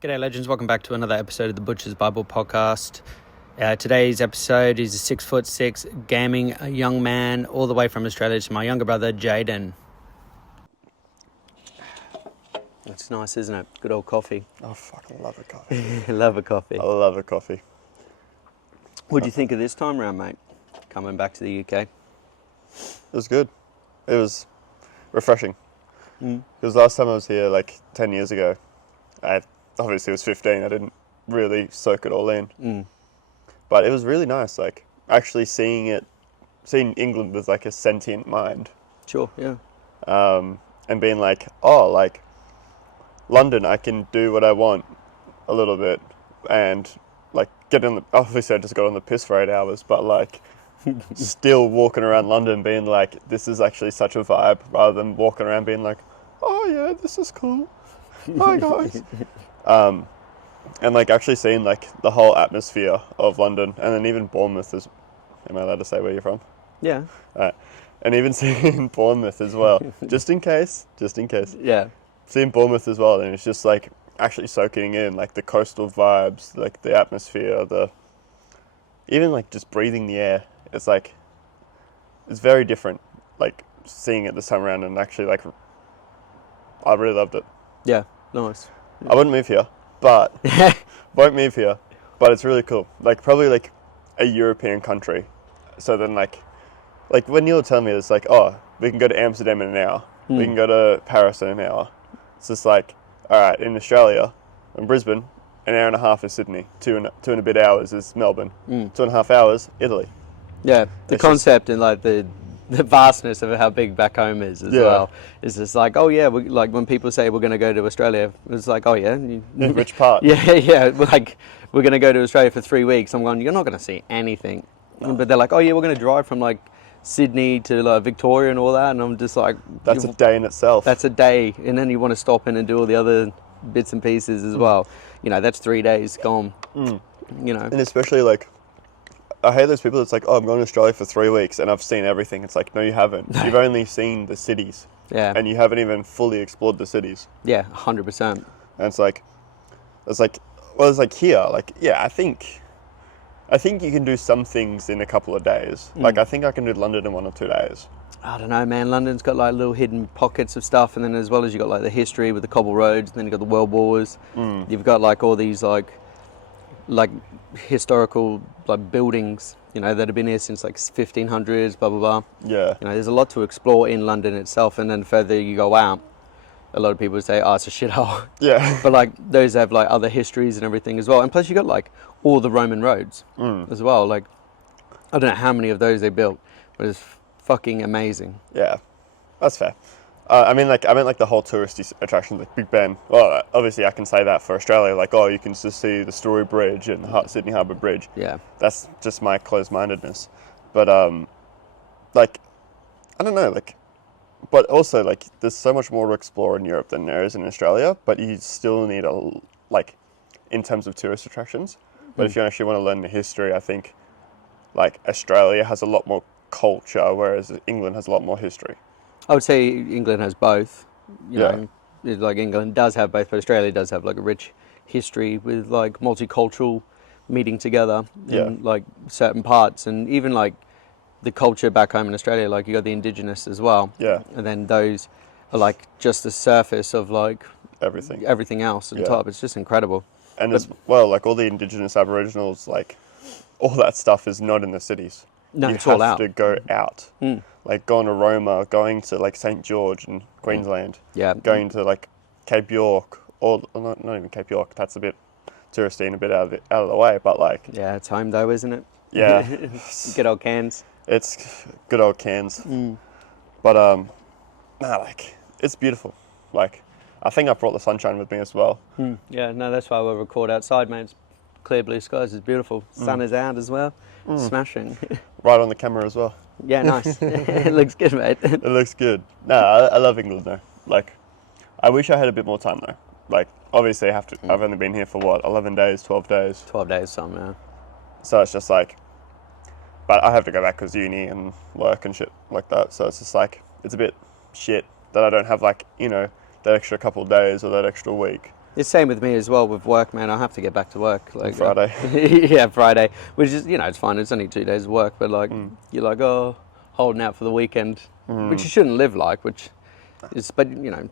G'day legends, welcome back to another episode of the Butcher's Bible Podcast. Today's episode is a 6'6" gaming young man all the way from Australia. It's my younger brother, Jayden. It's nice, isn't it? Good old coffee. I fucking love a coffee. Love a coffee. I love a coffee. What do you think of this time round, mate? Coming back to the UK? It was good. It was refreshing. Because last time I was here, like 10 years ago, I obviously was 15. I didn't really soak it all in. But it was really nice, like actually seeing England with like a sentient mind. Sure, yeah. And being like, oh, like London, I can do what I want a little bit, and like obviously I just got on the piss for 8 hours, but like still walking around London being like, this is actually such a vibe, rather than walking around being like, oh yeah, this is cool. Hi guys. And like actually seeing like the whole atmosphere of London, and then even Bournemouth is. Am I allowed to say where you're from? Yeah. And even seeing Bournemouth as well, just in case. Yeah. Seeing Bournemouth as well, and it's just like actually soaking in like the coastal vibes, like the atmosphere, even like just breathing the air. It's like, it's very different, like seeing it this time around, and actually like, I really loved it. Yeah, nice. I wouldn't move here, but won't move here, but it's really cool. Like probably like a European country. So then like when you were telling me, it's like, oh, we can go to Amsterdam in an hour. We can go to Paris in an hour. It's just like, all right, in Australia, in Brisbane, an hour and a half is Sydney. Two and a bit hours is Melbourne. 2.5 hours, Italy. Yeah, the concept and like the vastness of how big back home is as well. It's just like, oh yeah, like when people say we're going to go to Australia, it's like, oh yeah. Which part? Yeah, like we're going to go to Australia for 3 weeks. I'm going, you're not going to see anything. No. But they're like, oh yeah, we're going to drive from like Sydney to like Victoria and all that. And I'm just like... That's a day in itself. That's a day. And then you want to stop in and do all the other bits and pieces as well. You know, that's 3 days gone. You know. And especially like, I hate those people that's like, oh, I'm going to Australia for 3 weeks and I've seen everything. It's like, no, you haven't. You've only seen the cities. Yeah. And you haven't even fully explored the cities. Yeah, 100%. And it's like, well, it's like here, like, yeah, I think you can do some things in a couple of days. Like, I think I can do London in 1 or 2 days. I don't know, man. London's got like little hidden pockets of stuff, and then as well as you got like the history with the cobble roads, and then you got the World Wars. You've got like all these like historical like buildings, you know, that have been here since like 1500s, blah blah blah. Yeah. You know, there's a lot to explore in London itself, and then further you go out, a lot of people say, oh, it's a shithole. Yeah. But like those have like other histories and everything as well, and plus you got like all the Roman roads as well. Like I don't know how many of those they built, but it's fucking amazing. Yeah, that's fair. I mean like the whole touristy attractions, like Big Ben. Well, obviously I can say that for Australia, like, oh, you can just see the Story Bridge and the Sydney Harbour Bridge. Yeah. That's just my closed-mindedness. But like, I don't know, like, but also like there's so much more to explore in Europe than there is in Australia, but you still need like in terms of tourist attractions. But if you actually want to learn the history, I think like Australia has a lot more culture, whereas England has a lot more history. I would say England has both. You know, like England does have both, but Australia does have like a rich history with like multicultural meeting together in like certain parts, and even like the culture back home in Australia, like you got the indigenous as well. Yeah. And then those are like just the surface of like everything else on top. It's just incredible. And as well, like all the indigenous Aboriginals, like all that stuff is not in the cities. No, it's all out. You have to go out. Like going to Roma, going to like St. George in Queensland. Yeah. Going to like Cape York, or not even Cape York, that's a bit touristy and a bit out of the way, but like... Yeah, it's home though, isn't it? Yeah. Good old Cairns. It's good old Cairns. But, like, it's beautiful. Like, I think I brought the sunshine with me as well. Yeah, no, that's why we'll record outside, mate. It's clear blue skies, it's beautiful. Sun is out as well. Smashing. Right on the camera as well. Yeah, nice. It looks good, mate. It looks good. No, I love England though. Like, I wish I had a bit more time though. Like, obviously I've only been here for what, 11 days, 12 days? 12 days, something, yeah. So it's just like, but I have to go back because uni and work and shit like that. So it's just like, it's a bit shit that I don't have like, you know, that extra couple of days or that extra week It's same with me as well with work, man. I have to get back to work. Like Friday. Yeah, Friday. Which is, it's fine. It's only 2 days of work, but like you're like, oh, holding out for the weekend, which you shouldn't live like. Which is, but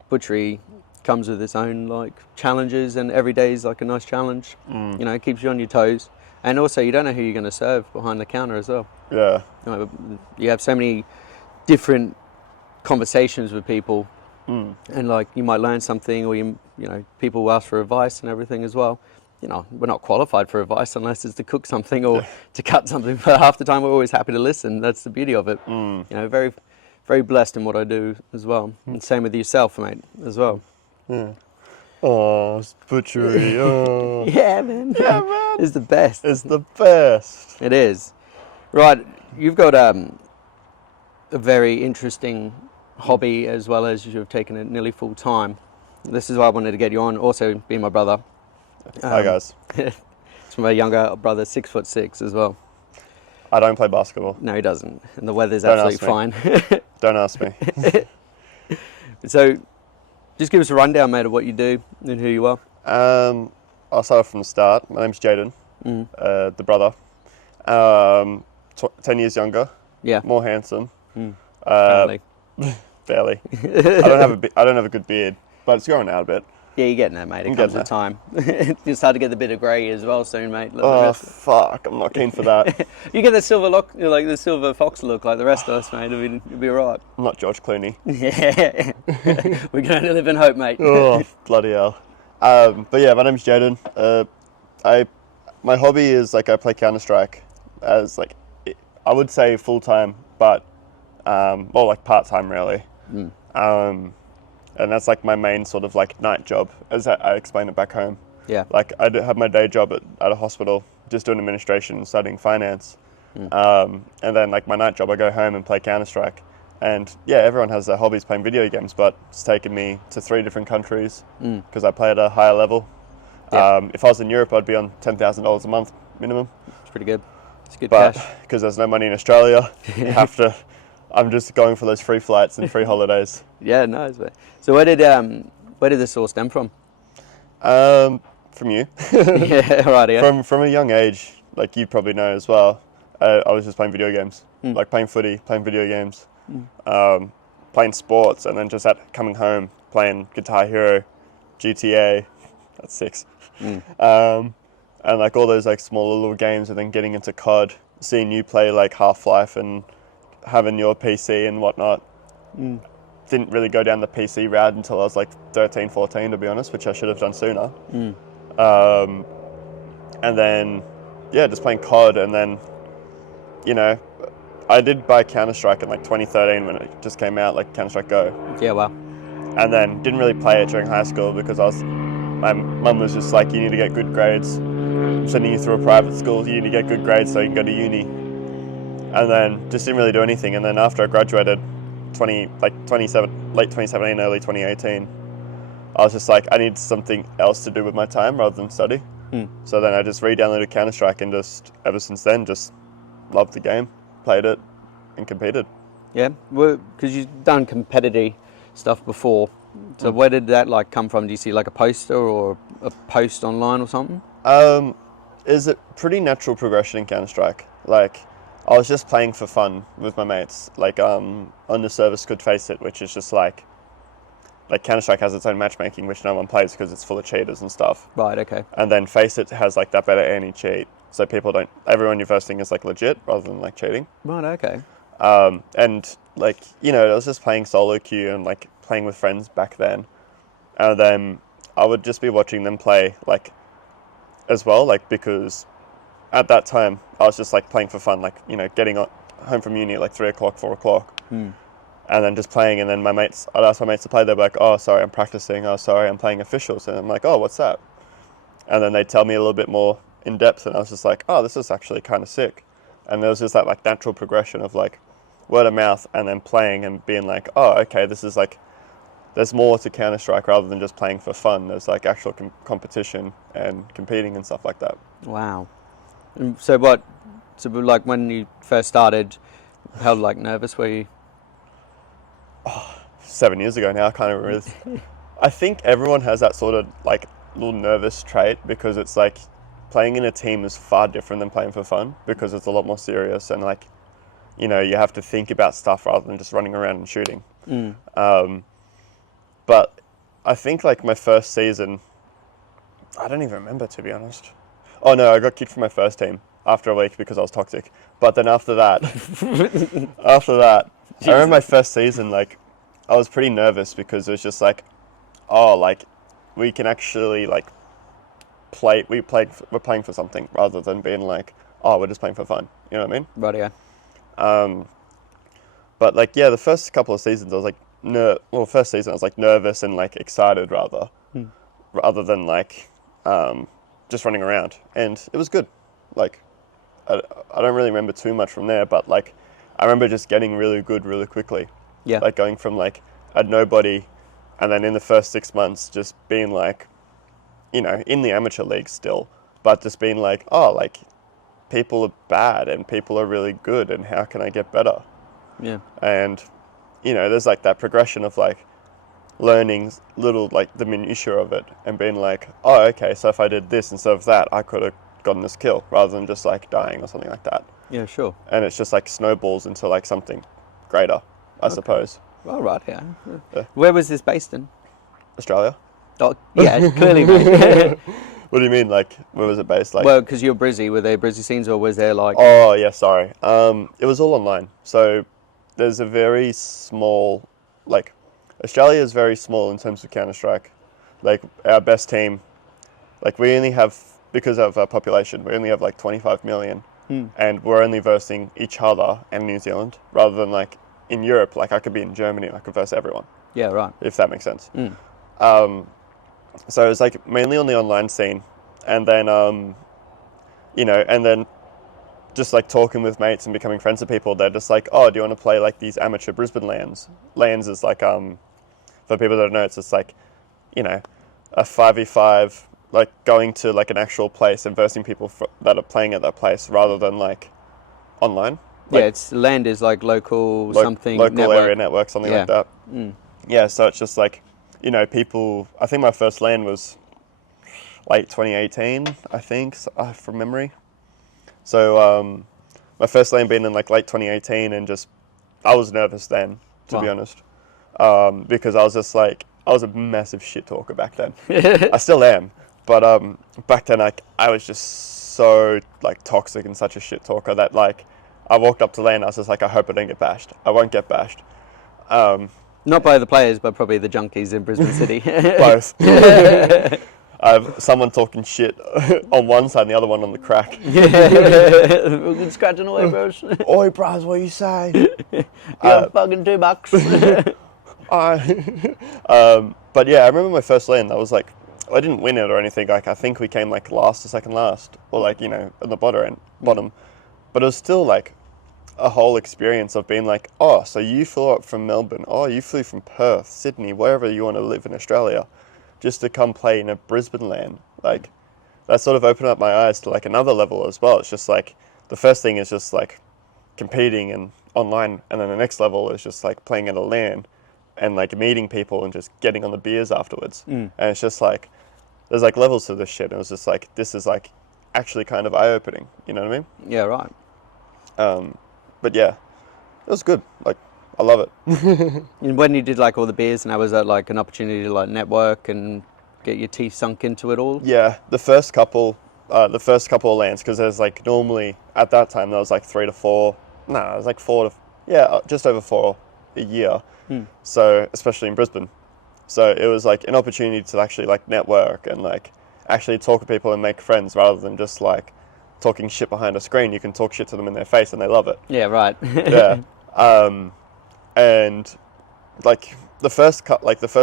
butchery comes with its own like challenges, and every day is like a nice challenge. It keeps you on your toes, and also you don't know who you're going to serve behind the counter as well. Yeah. You have so many different conversations with people. And like you might learn something, or people will ask for advice and everything as well. We're not qualified for advice unless it's to cook something or to cut something. But half the time we're always happy to listen. That's the beauty of it. Very, very blessed in what I do as well. And same with yourself, mate, as well. Yeah. Oh, butchery. Oh. Yeah, man. Yeah, man. It's the best. It's the best. It is. Right, you've got a very interesting hobby as well as you've taken it nearly full time. This is why I wanted to get you on. Also, being my brother. Hi guys. It's my younger brother, 6'6" as well. I don't play basketball. No, he doesn't, and the weather's absolutely fine. Don't ask me. So, just give us a rundown, mate, of what you do and who you are. I'll start from the start. My name's Jayden, the brother. 10 years younger. Yeah. More handsome. Apparently. Barely. I don't have a good beard, but it's growing out a bit. Yeah, you're getting there, mate. It comes with time. You'll start to get the bit of grey as well soon, mate. Oh, fuck. I'm not keen for that. You get the silver look, like the silver fox look like the rest of us, mate. It'll be all right. I'm not George Clooney. Yeah. We're going to live in hope, mate. Oh, bloody hell. But yeah, my name's Jayden. My hobby is I play Counterstrike as I would say full time, but more part-time really. And that's my main sort of night job, as I explain it back home. Yeah. I have my day job at a hospital, just doing administration and studying finance. And then my night job, I go home and play Counter-Strike. And yeah, everyone has their hobbies playing video games, but it's taken me to 3 different countries because I play at a higher level. Yeah. If I was in Europe, I'd be on $10,000 a month minimum. It's pretty good. It's good cash. But because there's no money in Australia, you have to. I'm just going for those free flights and free holidays. Yeah, nice. So where did this all stem from? From you. Yeah, right. Yeah. From a young age, you probably know as well. I was just playing video games, playing footy, playing video games, playing sports, and then just coming home playing Guitar Hero, GTA. That's 6. And all those smaller little games, and then getting into COD, seeing you play Half-Life and having your PC and whatnot. Didn't really go down the PC route until I was 13, 14 to be honest, which I should have done sooner. And then just playing COD, and then I did buy Counter-Strike in 2013 when it just came out, Counter-Strike Go. Yeah, wow. And then didn't really play it during high school because my mum was just you need to get good grades. I'm sending you through a private school, you need to get good grades so you can go to uni. And then just didn't really do anything. And then after I graduated, late 2017, early 2018, I was just I need something else to do with my time rather than study. So then I just re-downloaded Counter-Strike and just ever since then just loved the game, played it, and competed. Yeah, because you've done competitive stuff before. So where did that come from? Do you see a poster or a post online or something? Is it pretty natural progression in Counter-Strike? I was just playing for fun with my mates. On the service Could Face It, which is just Counter-Strike has its own matchmaking, which no one plays because it's full of cheaters and stuff. Right, okay. And then Face It has that better anti-cheat, so everyone you're versing is legit rather than cheating. Right, okay. And I was just playing solo queue and playing with friends back then. And then I would just be watching them play as well, because at that time I was just playing for fun, getting home from uni at 3 o'clock, 4 o'clock. And then just playing, and then I'd ask my mates to play, they'd be oh, sorry, I'm practicing, oh, sorry, I'm playing officials. And I'm oh, what's that? And then they'd tell me a little bit more in depth, and I was just oh, this is actually kind of sick. And there was just that natural progression of word of mouth, and then playing and being oh, okay, this is there's more to Counter-Strike rather than just playing for fun. There's actual competition and competing and stuff like that. Wow. And so when you first started, how nervous were you? 7 years ago now, I can't remember. I think everyone has that sort of little nervous trait, because it's like playing in a team is far different than playing for fun, because it's a lot more serious, and like, you know, you have to think about stuff rather than just running around and shooting. But I think like my first season, I don't even remember, to be honest. Oh no, I got kicked from my first team after a week because I was toxic. But then after that, I remember my first season, like, I was pretty nervous because it was just like, oh, like, we can actually like we're playing for something rather than being like, oh, we're just playing for fun. You know what I mean? Right, yeah. But like, yeah, the first couple of seasons I was like, first season I was like nervous and like excited rather than like just running around, and it was good. Like, I don't really remember too much from there, but like, I remember just getting really good really quickly. Yeah. Like going from like a nobody, and then in the first 6 months just being like, you know, in the amateur league still, but just being like, oh, like, people are bad and people are really good, and how can I get better? Yeah. And, you know, there's like that progression of like learning little, like the minutiae of it, and being like, oh, okay, so if I did this instead of that, I could have gotten this kill, rather than just like dying or something like that. Yeah, sure. And it's just like snowballs into like something greater, I suppose. All right, yeah. Where was this based in? Australia. Oh, yeah, clearly, mate. What do you mean, like, where was it based? Like, well, because you're Brizzy, were there Brizzy scenes, or was there like... Oh, yeah, sorry. It was all online. So there's a very small, like, Australia is very small in terms of Counterstrike. Like, our best team, like, we only have, because of our population, we only have like 25 million. And we're only versing each other and New Zealand, rather than like in Europe, like I could be in Germany and I could verse everyone. Yeah, right. If that makes sense. So it was like mainly on the online scene, and then, you know, and then just like talking with mates and becoming friends with people, they're just like, oh, do you want to play like these amateur Brisbane lands? Lands is like, for people that don't know, it's just like, you know, a 5v5, like going to like an actual place and versing people that are playing at that place, rather than like online. Like, yeah, it's land is like local something. Local network. Area network, something like that. Yeah, so it's just like, you know, people, I think my first LAN was late 2018, I think, from memory. So my first LAN being in like late 2018, and just, I was nervous then, to be honest. Because I was just like, I was a massive shit talker back then. I still am. But back then, like, I was just so like toxic and such a shit talker that like, I walked up to LAN, I was just like, I hope I don't get bashed. I won't get bashed. Not by the players, but probably the junkies in Brisbane City. Both. I have someone talking shit on one side and the other one on the crack. We're scratching away, bros. Oi, bros, what you say? You're fucking $2. But yeah, I remember my first LAN. I was like, I didn't win it or anything. Like, I think we came like last or second last, or like, you know, at the bottom. But it was still like a whole experience of being like, oh, so you flew up from Melbourne, oh, you flew from Perth, Sydney, wherever you want to live in Australia, just to come play in a Brisbane LAN. Like, that sort of opened up my eyes to like another level as well. It's just like, the first thing is just like competing and online, and then the next level is just like playing at a LAN and like meeting people and just getting on the beers afterwards. And it's just like, there's like levels to this shit. It was just like, this is like actually kind of eye-opening, you know what I mean? Yeah, right. But yeah, it was good. Like, I love it. And when you did like all the beers, and that was like an opportunity to like network and get your teeth sunk into it all? Yeah, the first couple of LANs, because there's like normally at that time there was like 3 to 4. No, it was like 4 to, yeah, just over 4 a year. So especially in Brisbane, so it was like an opportunity to actually like network and like actually talk to people and make friends, rather than just like talking shit behind a screen. You can talk shit to them in their face and they love it. Yeah, right. Yeah. And like the first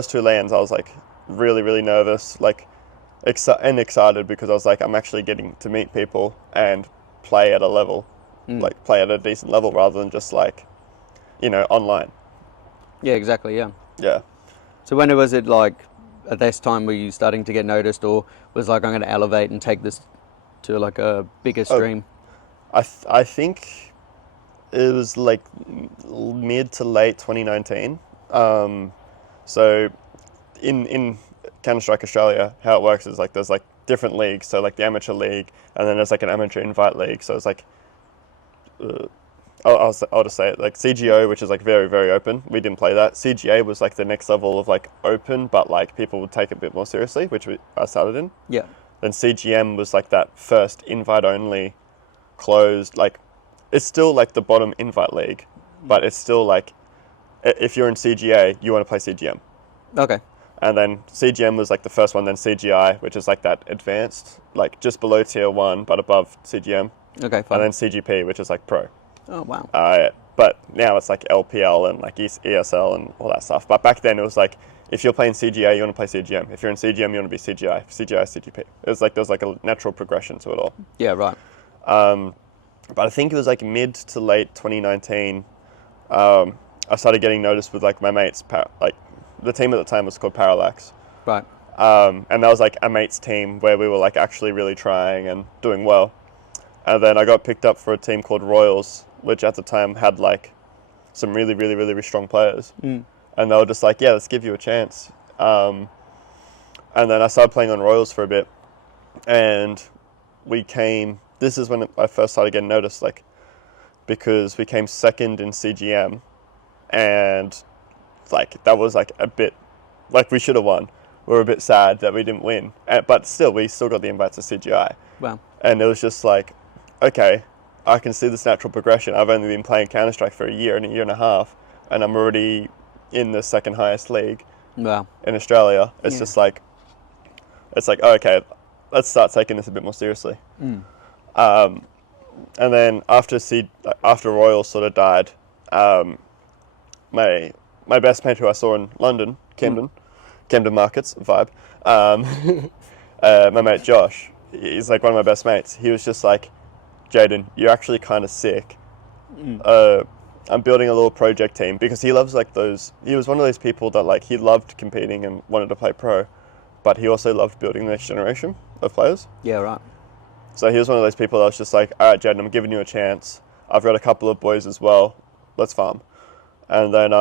2 LANs, I was like really, really nervous, like excited, because I was like, I'm actually getting to meet people and play at a level, like play at a decent level, rather than just like, you know, online. Yeah, exactly. Yeah. Yeah. So when was it like, at this time were you starting to get noticed, or was like, I'm going to elevate and take this to like a bigger stream? I think it was like mid to late 2019. So in Counterstrike Australia, how it works is like there's like different leagues. So like the amateur league, and then there's like an amateur invite league. So it's like, I'll just say it, like CGO, which is like very, very open. We didn't play that. CGA was like the next level of like open, but like people would take it a bit more seriously, which I started in. Yeah. Then CGM was like that first invite only, closed, like it's still like the bottom invite league, but it's still like, if you're in CGA, you want to play CGM. Okay. And then CGM was like the first one, then CGI, which is like that advanced, like just below tier 1, but above CGM. Okay, fine. And then CGP, which is like pro. Oh, wow. But now it's like LPL and like ESL and all that stuff. But back then it was like, if you're playing CGA, you want to play CGM. If you're in CGM, you want to be CGI. CGI, CGP. It was like, there's like a natural progression to it all. Yeah, right. But I think it was like mid to late 2019, I started getting noticed with like my mates, like the team at the time was called Parallax. Right. And that was like a mate's team where we were like actually really trying and doing well. And then I got picked up for a team called Royals, which at the time had like some really, really, really, really strong players. And they were just like, yeah, let's give you a chance. And then I started playing on Royals for a bit. And this is when I first started getting noticed, like, because we came second in CGM. And like, that was like a bit, like we should have won. We were a bit sad that we didn't win. But still, we still got the invite to CGI. Wow. And it was just like, okay, I can see this natural progression. I've only been playing Counter-Strike for a year and a half, and I'm already in the second highest league in Australia. It's just like, it's like, oh, okay, let's start taking this a bit more seriously. And then after Royal sort of died, my best mate who I saw in London, Camden Markets vibe, my mate Josh, he's like one of my best mates. He was just like, Jayden, you're actually kind of sick. I'm building a little project team, because he loves like he was one of those people that like, he loved competing and wanted to play pro, but he also loved building the next generation of players. Yeah, right. So he was one of those people that was just like, all right, Jayden, I'm giving you a chance. I've got a couple of boys as well. Let's farm. And then,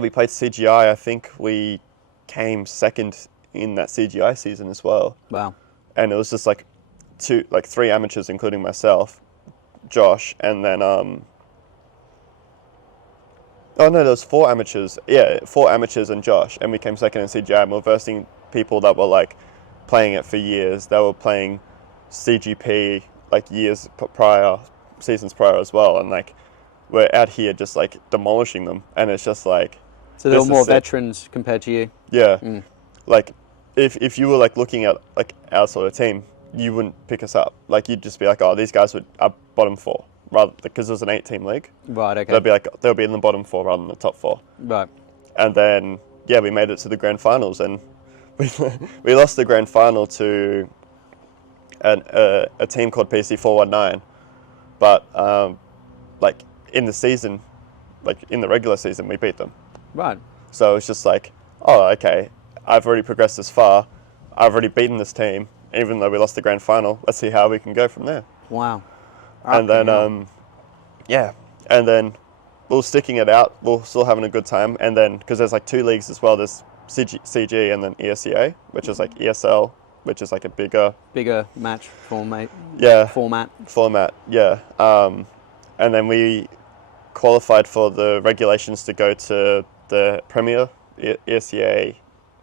we played CGI. I think we came second in that CGI season as well. Wow. And it was just like 3 amateurs, including myself, Josh, and then, there was 4 amateurs. Yeah, 4 amateurs and Josh, and we came second in CGI. And we were versing people that were like playing it for years. They were playing CGP like seasons prior as well, and like we're out here just like demolishing them, and it's just like, so there were more veterans compared to you. Yeah. Like if you were like looking at like our sort of team, you wouldn't pick us up. Like you'd just be like, oh, these guys are bottom 4, rather, because it was an 8-team league. Right. Okay. They'll be in the bottom 4 rather than the top 4. Right. And then we made it to the grand finals, and we lost the grand final to a team called PC 419, but like in the season, like in the regular season, we beat them. Right. So it's just like, oh, okay, I've already progressed this far. I've already beaten this team, even though we lost the grand final. Let's see how we can go from there. Wow. And then, and then we were sticking it out. We're still having a good time. And then, because there's like 2 leagues as well, there's CG and then ESCA, which is like ESL, which is like a bigger match format. Yeah. Format. Yeah. And then we qualified for the regulations to go to the Premier ESCA.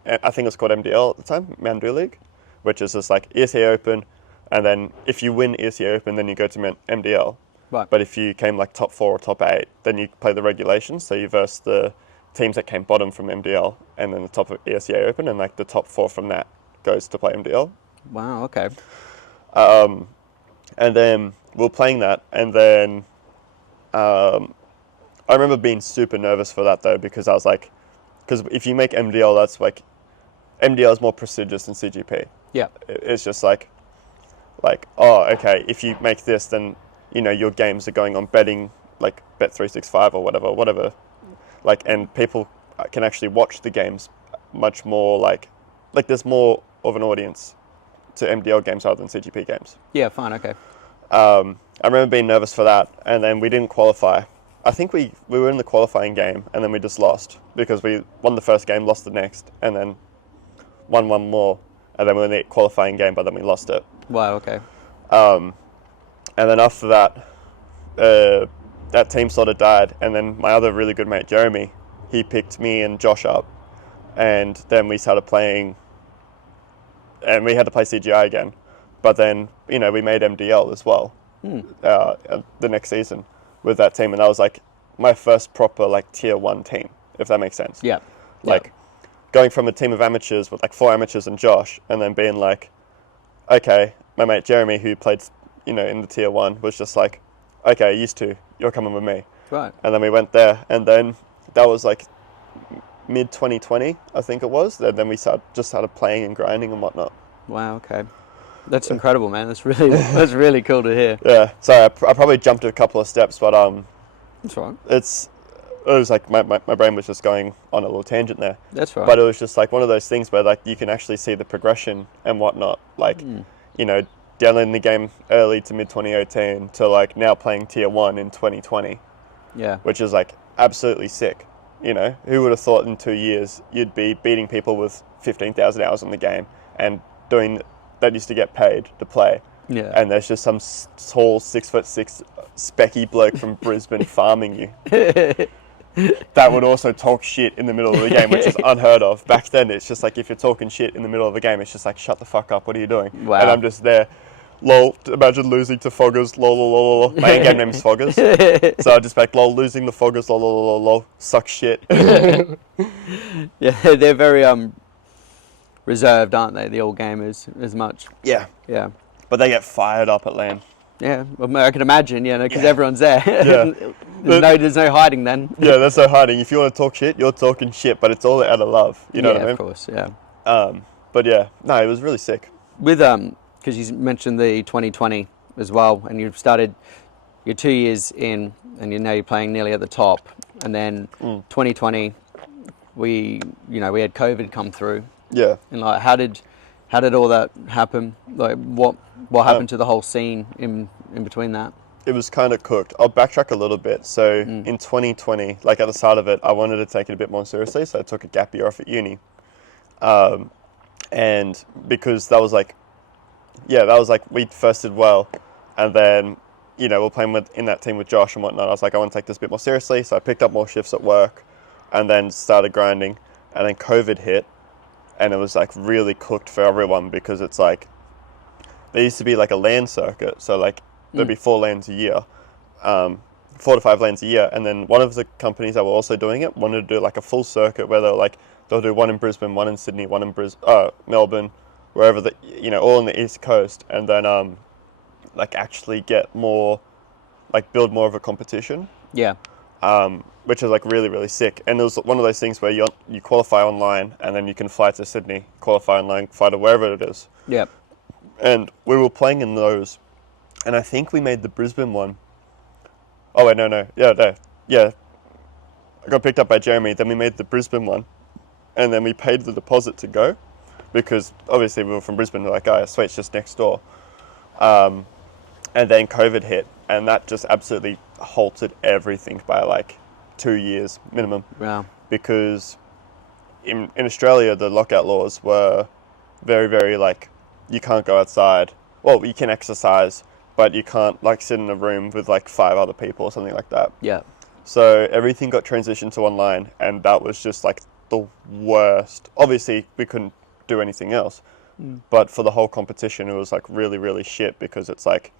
I think it was called MDL at the time, Mandu League, which is just like ESCA Open, and then if you win ESCA Open, then you go to MDL. Right. But if you came like top 4 or top 8, then you play the regulations. So you verse the teams that came bottom from MDL, and then the top of ESCA Open, and like the top 4 from that goes to play MDL. Wow. Okay. And then we were playing that, and then I remember being super nervous for that though, because I was like, because if you make MDL, that's like, MDL is more prestigious than CGP. Yeah. It's just like, oh, okay, if you make this, then, you know, your games are going on betting, like Bet365 or whatever. Like, and people can actually watch the games much more, like there's more of an audience to MDL games rather than CGP games. Yeah, fine, okay. I remember being nervous for that, and then we didn't qualify. I think we were in the qualifying game, and then we just lost, because we won the first game, lost the next, and then won one more, and then we won the qualifying game, but then we lost it. Wow, okay. And then after that, that team sort of died, and then my other really good mate, Jeremy, he picked me and Josh up, and then we started playing, and we had to play CGI again, but then, you know, we made MDL as well, the next season with that team, and that was like my first proper like tier 1 team, if that makes sense. Yeah. Like going from a team of amateurs with like 4 amateurs and Josh, and then being like, okay, my mate Jeremy, who played, you know, in the tier 1, was just like, okay, used to, you're coming with me. Right. And then we went there, and then that was like mid 2020, I think it was. And then we started playing and grinding and whatnot. Wow. Okay. That's incredible, man. That's really cool to hear. Yeah. So I probably jumped a couple of steps, but that's right. It was like my brain was just going on a little tangent there. That's right. But it was just like one of those things where like you can actually see the progression and whatnot. Like, you know, downloading the game early to mid 2018 to like now playing tier 1 in 2020. Yeah. Which is like absolutely sick. You know, who would have thought in 2 years you'd be beating people with 15,000 hours on the game and doing that used to get paid to play. Yeah. And there's just some tall 6'6" specky bloke from Brisbane farming you. That would also talk shit in the middle of the game, which is unheard of. Back then, it's just like if you're talking shit in the middle of the game, it's just like, shut the fuck up, what are you doing? Wow. And I'm just there, lol, imagine losing to Foggers, lol, lol, lol, lol. My in-game name is Foggers. So I just like, lol, losing the Foggers, lol, lol, lol, lol, suck shit. Yeah, they're very reserved, aren't they, the old gamers, as much? Yeah. Yeah. But they get fired up at LAN. Yeah, well, I can imagine, you know, because everyone's there. Yeah. There's no hiding then. Yeah, there's no hiding. If you want to talk shit, you're talking shit, but it's all out of love. You know what I mean? Of course, yeah. But yeah, no, it was really sick. With, because you mentioned the 2020 as well, and you've started, you're 2 years in, and you're playing nearly at the top, and then 2020, we had COVID come through. Yeah. And like, how did all that happen? Like, what happened to the whole scene in between that? It was kind of cooked. I'll backtrack a little bit. So in 2020, like at the start of it, I wanted to take it a bit more seriously, so I took a gap year off at uni. And because that was like we first did well, and then, you know, we're playing in that team with Josh and whatnot. I was like, I want to take this a bit more seriously, so I picked up more shifts at work, and then started grinding, and then COVID hit, and it was like really cooked for everyone because it's like there used to be like a LAN circuit, so like there'd be 4 LANs a year, 4 to 5 LANs a year, and then one of the companies that were also doing it wanted to do like a full circuit where they'll do one in Brisbane, one in Sydney, one in Melbourne, wherever all on the East Coast, and then like actually get more, like build more of a competition. Yeah. Which is like really, really sick. And it was one of those things where you qualify online and then you can fly to Sydney, qualify online, fly to wherever it is. Yeah. And we were playing in those, and I think we made the Brisbane one. Oh wait, no. Yeah. I got picked up by Jeremy, then we made the Brisbane one, and then we paid the deposit to go, because obviously we were from Brisbane, we're like, oh, sweet, it's just next door. And then COVID hit, and that just absolutely halted everything by like 2 years minimum. Wow. Because in Australia, the lockout laws were very, very like, you can't go outside. Well, you can exercise, but you can't like sit in a room with like 5 other people or something like that. Yeah. So everything got transitioned to online, and that was just like the worst. Obviously, we couldn't do anything else, but for the whole competition, it was like really, really shit, because it's like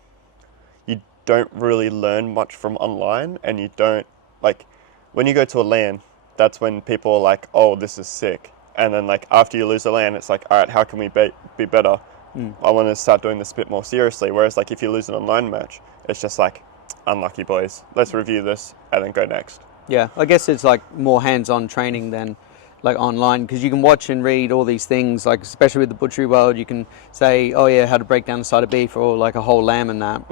you don't really learn much from online, and you don't like when you go to a LAN, that's when people are like, oh, this is sick. And then like after you lose a LAN, it's like, all right, how can we be better? I want to start doing this a bit more seriously. Whereas like if you lose an online match, it's just like, unlucky boys, let's review this and then go next. Yeah, I guess it's like more hands-on training than like online, because you can watch and read all these things, like especially with the butchery world, you can say, oh yeah, how to break down a side of beef or like a whole lamb and that.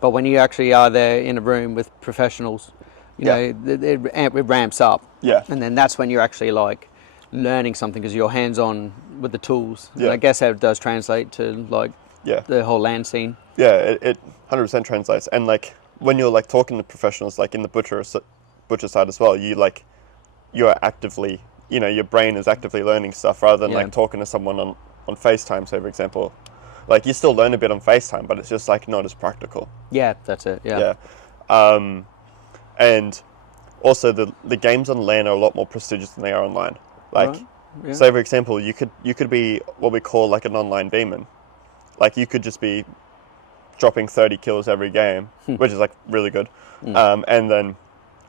But when you actually are there in a room with professionals, you know, it ramps up. Yeah. And then that's when you're actually like learning something, because you're hands-on with the tools. Yeah. And I guess how it does translate to like the whole land scene. Yeah, it 100% translates. And like when you're like talking to professionals, like in the butcher side as well, you're actively your brain is actively learning stuff rather than like talking to someone on FaceTime, say for example. Like you still learn a bit on FaceTime, but it's just like not as practical. Yeah, that's it. Yeah. And also the games on LAN are a lot more prestigious than they are online. Like, right. say for example, you could be what we call like an online demon. Like you could just be dropping 30 kills every game, which is like really good. And then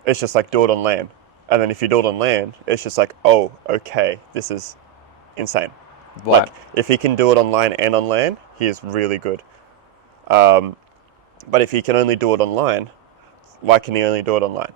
it's just like do it on LAN. And then if you do it on LAN, it's just like, oh, okay, this is insane. Right. Like if he can do it online and on LAN, he is really good. But if he can only do it online, why can he only do it online?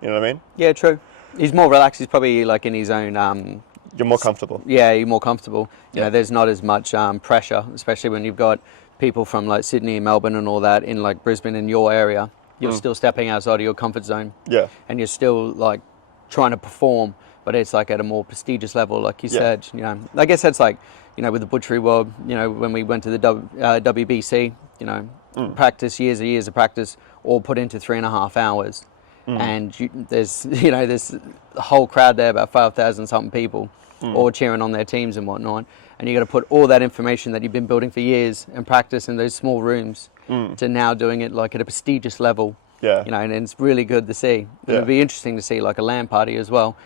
You know what I mean? Yeah, true. He's more relaxed. He's probably like in his own. You're more comfortable. Yeah, you're more comfortable. You know, there's not as much pressure, especially when you've got people from like Sydney, Melbourne, and all that in like Brisbane in your area. You're still stepping outside of your comfort zone. Yeah. And you're still like trying to perform, but it's like at a more prestigious level, like you said. You know, I guess that's like, you know, with the butchery world. You know, when we went to the WBC, you know, practice years of practice, all put into 3.5 hours. And there's a whole crowd there, about 5,000 something people, all cheering on their teams and whatnot. And you got to put all that information that you've been building for years and practice in those small rooms to now doing it like at a prestigious level. Yeah. You know, and it's really good to see. Yeah. It'd be interesting to see like a LAN party as well,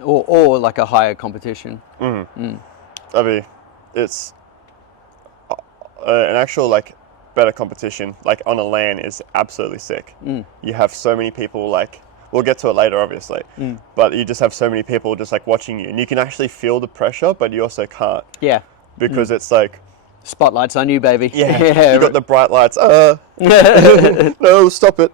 or like a higher competition. I mean, it's an actual like better competition like on a LAN is absolutely sick. You have so many people, like we'll get to it later obviously, but you just have so many people just like watching you, and you can actually feel the pressure, but you also can't. Yeah. Because it's like spotlights on you, baby. Yeah. You got the bright lights. No, stop it.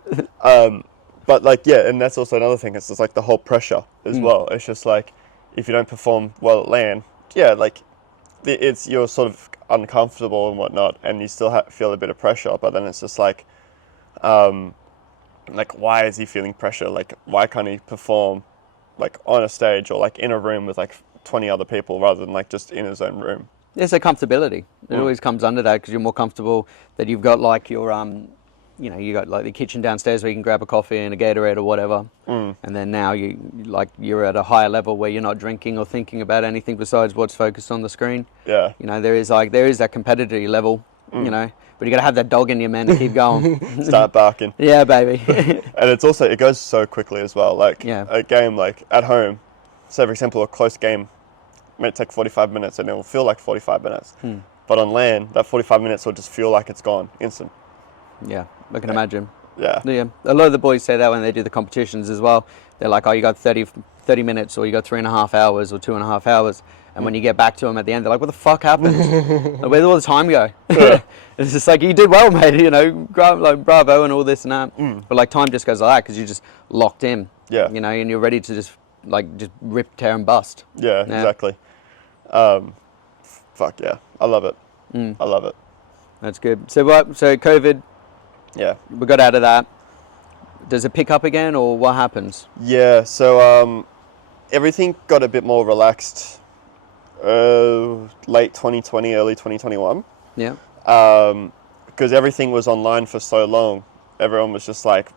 But like and that's also another thing. It's just like the whole pressure as well. It's just like if you don't perform well at LAN, like you're sort of uncomfortable and whatnot, and you still feel a bit of pressure, but then it's just like why is he feeling pressure? Like why can't he perform like on a stage or like in a room with like 20 other people rather than like just in his own room? There's a comfortability. It always comes under that because you're more comfortable, that you've got like your you got like the kitchen downstairs where you can grab a coffee and a Gatorade or whatever, and then now you're at a higher level where you're not drinking or thinking about anything besides what's focused on the screen. Yeah. You know, there is that competitive level, you know, but you got to have that dog in you, man, to keep going. Start barking. Yeah, baby. And it's also, it goes so quickly as well. Like a game like at home, say for example, a close game might take 45 minutes and it will feel like 45 minutes. But on LAN, that 45 minutes will just feel like it's gone instant. Yeah, I can imagine. Yeah. A lot of the boys say that when they do the competitions as well. They're like, oh, you got 30 minutes, or you got 3.5 hours or 2.5 hours. And when you get back to them at the end, they're like, what the fuck happened? Like, where did all the time go? It's just like, you did well, mate, you know, like bravo and all this and that. But like time just goes like that because you're just locked in. Yeah. You know, and you're ready to just rip, tear and bust. Yeah, exactly. Fuck yeah. I love it. I love it. That's good. So COVID, we got out of that. Does it pick up again, or what happens? Yeah, so everything got a bit more relaxed late 2020, early 2021. Yeah. Because everything was online for so long. Everyone was just like,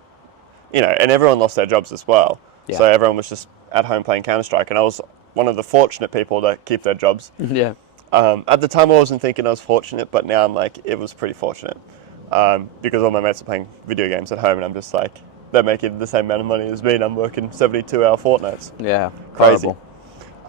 you know, and everyone lost their jobs as well. Yeah. So everyone was just at home playing Counterstrike, and I was one of the fortunate people that keep their jobs. Yeah. At the time I wasn't thinking I was fortunate, but now I'm like, it was pretty fortunate. Because all my mates are playing video games at home, and I'm just like, they're making the same amount of money as me, and I'm working 72-hour fortnights. Yeah, crazy.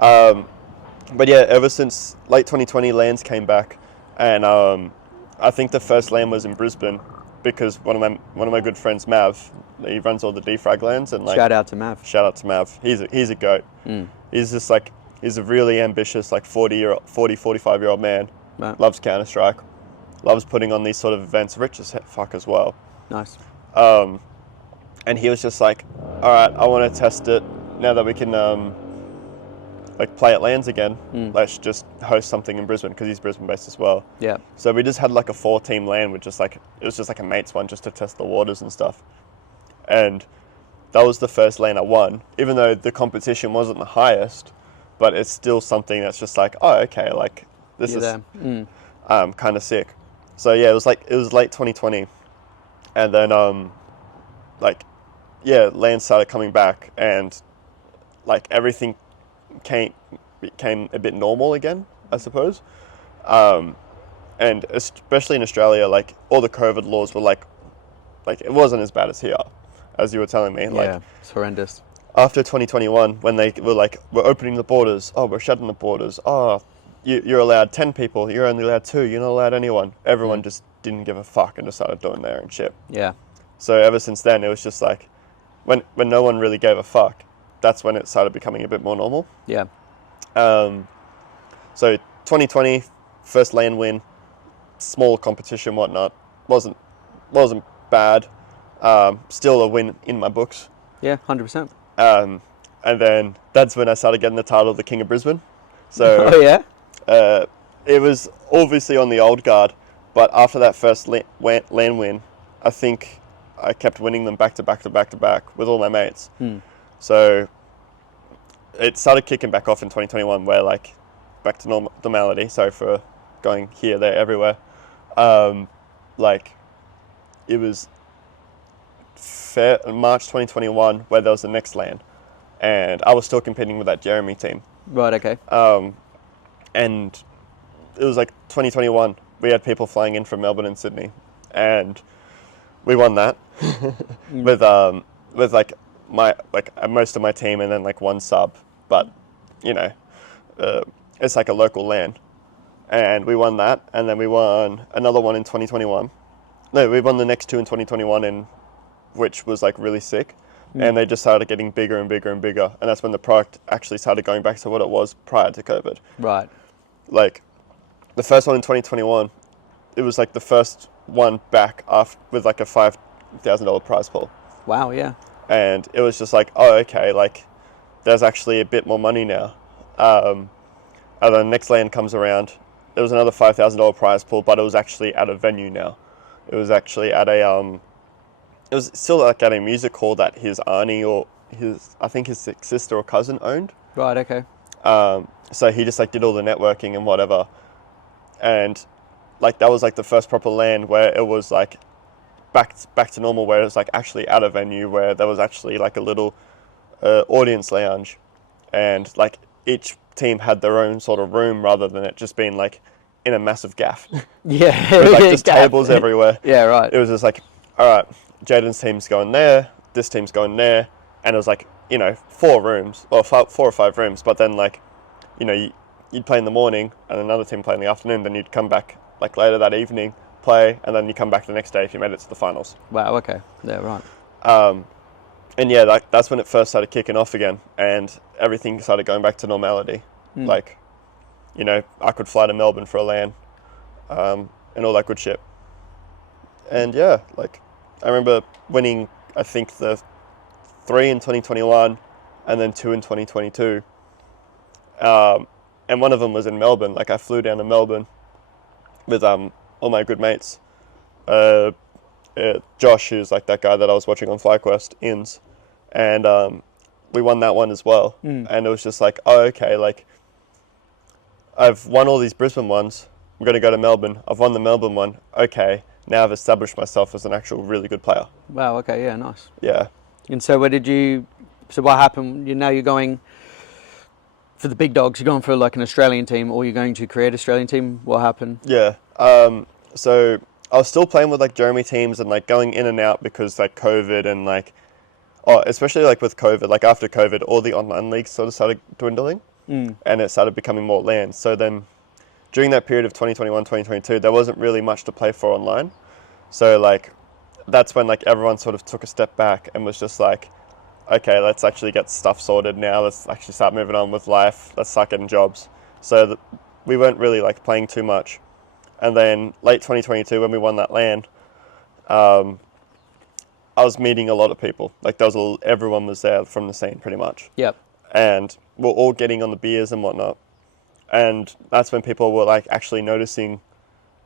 But yeah, ever since late 2020, LANs came back, and I think the first LAN was in Brisbane because one of my good friends, Mav, he runs all the defrag LANs, and like, shout out to Mav. Shout out to Mav. He's a goat. He's just like, he's a really ambitious, like 45-year-old man. Right. Loves Counter-Strike. Loves putting on these sort of events. Rich as fuck as well. Nice. And he was just like, all right, I want to test it now that we can like play at LANs again. Let's just host something in Brisbane, because he's Brisbane based as well. Yeah. So we just had like a 4-team LAN, with just like, it was just like a mates one just to test the waters and stuff. And that was the first LAN I won, even though the competition wasn't the highest, but it's still something that's just like, oh, okay, like this is kind of sick. So yeah, it was late 2020, and then LAN started coming back, and like everything became a bit normal again, I suppose. And especially in Australia, like all the COVID laws were like it wasn't as bad as here, as you were telling me. Yeah, it's horrendous. After 2021, when they were like, we're opening the borders, oh, we're shutting the borders, oh, you're allowed 10 people, you're only allowed 2, you're not allowed anyone. Everyone just didn't give a fuck and just started doing their own shit. Yeah. So ever since then, it was just like, when no one really gave a fuck, that's when it started becoming a bit more normal. Yeah. So 2020, first LAN win, small competition, whatnot, wasn't bad. Still a win in my books. Yeah, 100%. And then that's when I started getting the title of the King of Brisbane. So, oh yeah. It was obviously on the old guard, but after that first LAN win, I think I kept winning them back to back to back to back with all my mates. So it started kicking back off in 2021, where like back to normality. Sorry for going here, there, everywhere. Like it was March 2021 where there was the next LAN, and I was still competing with that Jeremy team. Right. Okay. And it was like 2021. We had people flying in from Melbourne and Sydney, and we won that with like most of my team and then like one sub. But you know, it's like a local LAN, and we won that, and then we won another one in 2021. No, we won the next two in 2021, which was like really sick. And they just started getting bigger and bigger and bigger, and that's when the product actually started going back to what it was prior to COVID. Right. Like the first one in 2021, it was like the first one back after with like a $5,000 prize pool. Wow. Yeah. And it was just like, oh, okay, like there's actually a bit more money now. And then the next LAN comes around, there was another $5,000 prize pool, but it was actually at a venue now. It was actually at a it was still like at a music hall that his auntie or I think his sister or cousin owned. Right. Okay. So he just like did all the networking and whatever, and like that was like the first proper LAN where it was like back to normal, where it was like actually at a venue where there was actually like a little audience lounge, and like each team had their own sort of room rather than it just being like in a massive gaff. Yeah. With like just tables everywhere. Yeah. Right. It was just like, all right, Jayden's team's going there, this team's going there, and it was like, you know, 4 rooms, or 4 or 5 rooms, but then like, you know, you'd play in the morning and another team play in the afternoon, then you'd come back like later that evening, play, and then you come back the next day if you made it to the finals. Wow. Okay. Yeah. Right. And yeah, like that's when it first started kicking off again, and everything started going back to normality. Like, you know, I could fly to Melbourne for a LAN, and all that good shit. And yeah, like I remember winning, I think the 3 in 2021 and then 2 in 2022. And one of them was in Melbourne. Like I flew down to Melbourne with all my good mates. Josh, who's like that guy that I was watching on FlyQuest, Inns, and we won that one as well. And it was just like, oh, okay, like I've won all these Brisbane ones. I'm going to go to Melbourne. I've won the Melbourne one. Okay, now I've established myself as an actual really good player. Wow. Okay. Yeah. Nice. Yeah. And so so what happened? Now you're going for the big dogs. You're going for like an Australian team, or you're going to create an Australian team. What happened? Yeah. So I was still playing with like Jeremy teams and like going in and out because like COVID and like, especially like with COVID, like after COVID, all the online leagues sort of started dwindling, and it started becoming more LAN. So then during that period of 2021, 2022, there wasn't really much to play for online. So like, that's when like everyone sort of took a step back and was just like, okay, let's actually get stuff sorted now. Let's actually start moving on with life. Let's start getting jobs. So we weren't really like playing too much. And then late 2022, when we won that LAN, I was meeting a lot of people. Like everyone was there from the scene pretty much. Yep. And we're all getting on the beers and whatnot. And that's when people were like actually noticing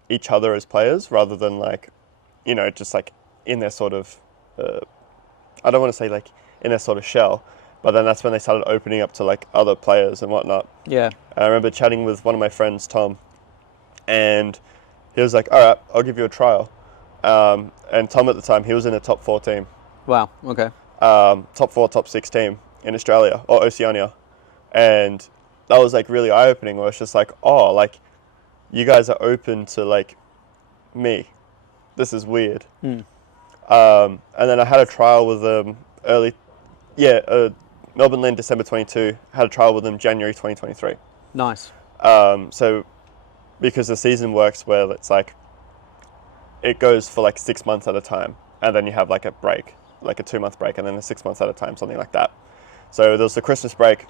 each other as players rather than like, you know, just like in their sort of, I don't want to say like in their sort of shell, but then that's when they started opening up to like other players and whatnot. Yeah. I remember chatting with one of my friends, Tom, and he was like, all right, I'll give you a trial. And Tom at the time, he was in a top 4 team. Wow. Okay. Top 4, top 6 team in Australia or Oceania. And that was like really eye-opening, where it's just like, oh, like, you guys are open to like me. This is weird. And then I had a trial with them Melbourne Land December 22, had a trial with them January 2023. Nice. So because the season works where it's like, it goes for like 6 months at a time, and then you have like a break, like a 2-month break, and then a 6 months at a time, something like that. So there was the Christmas break,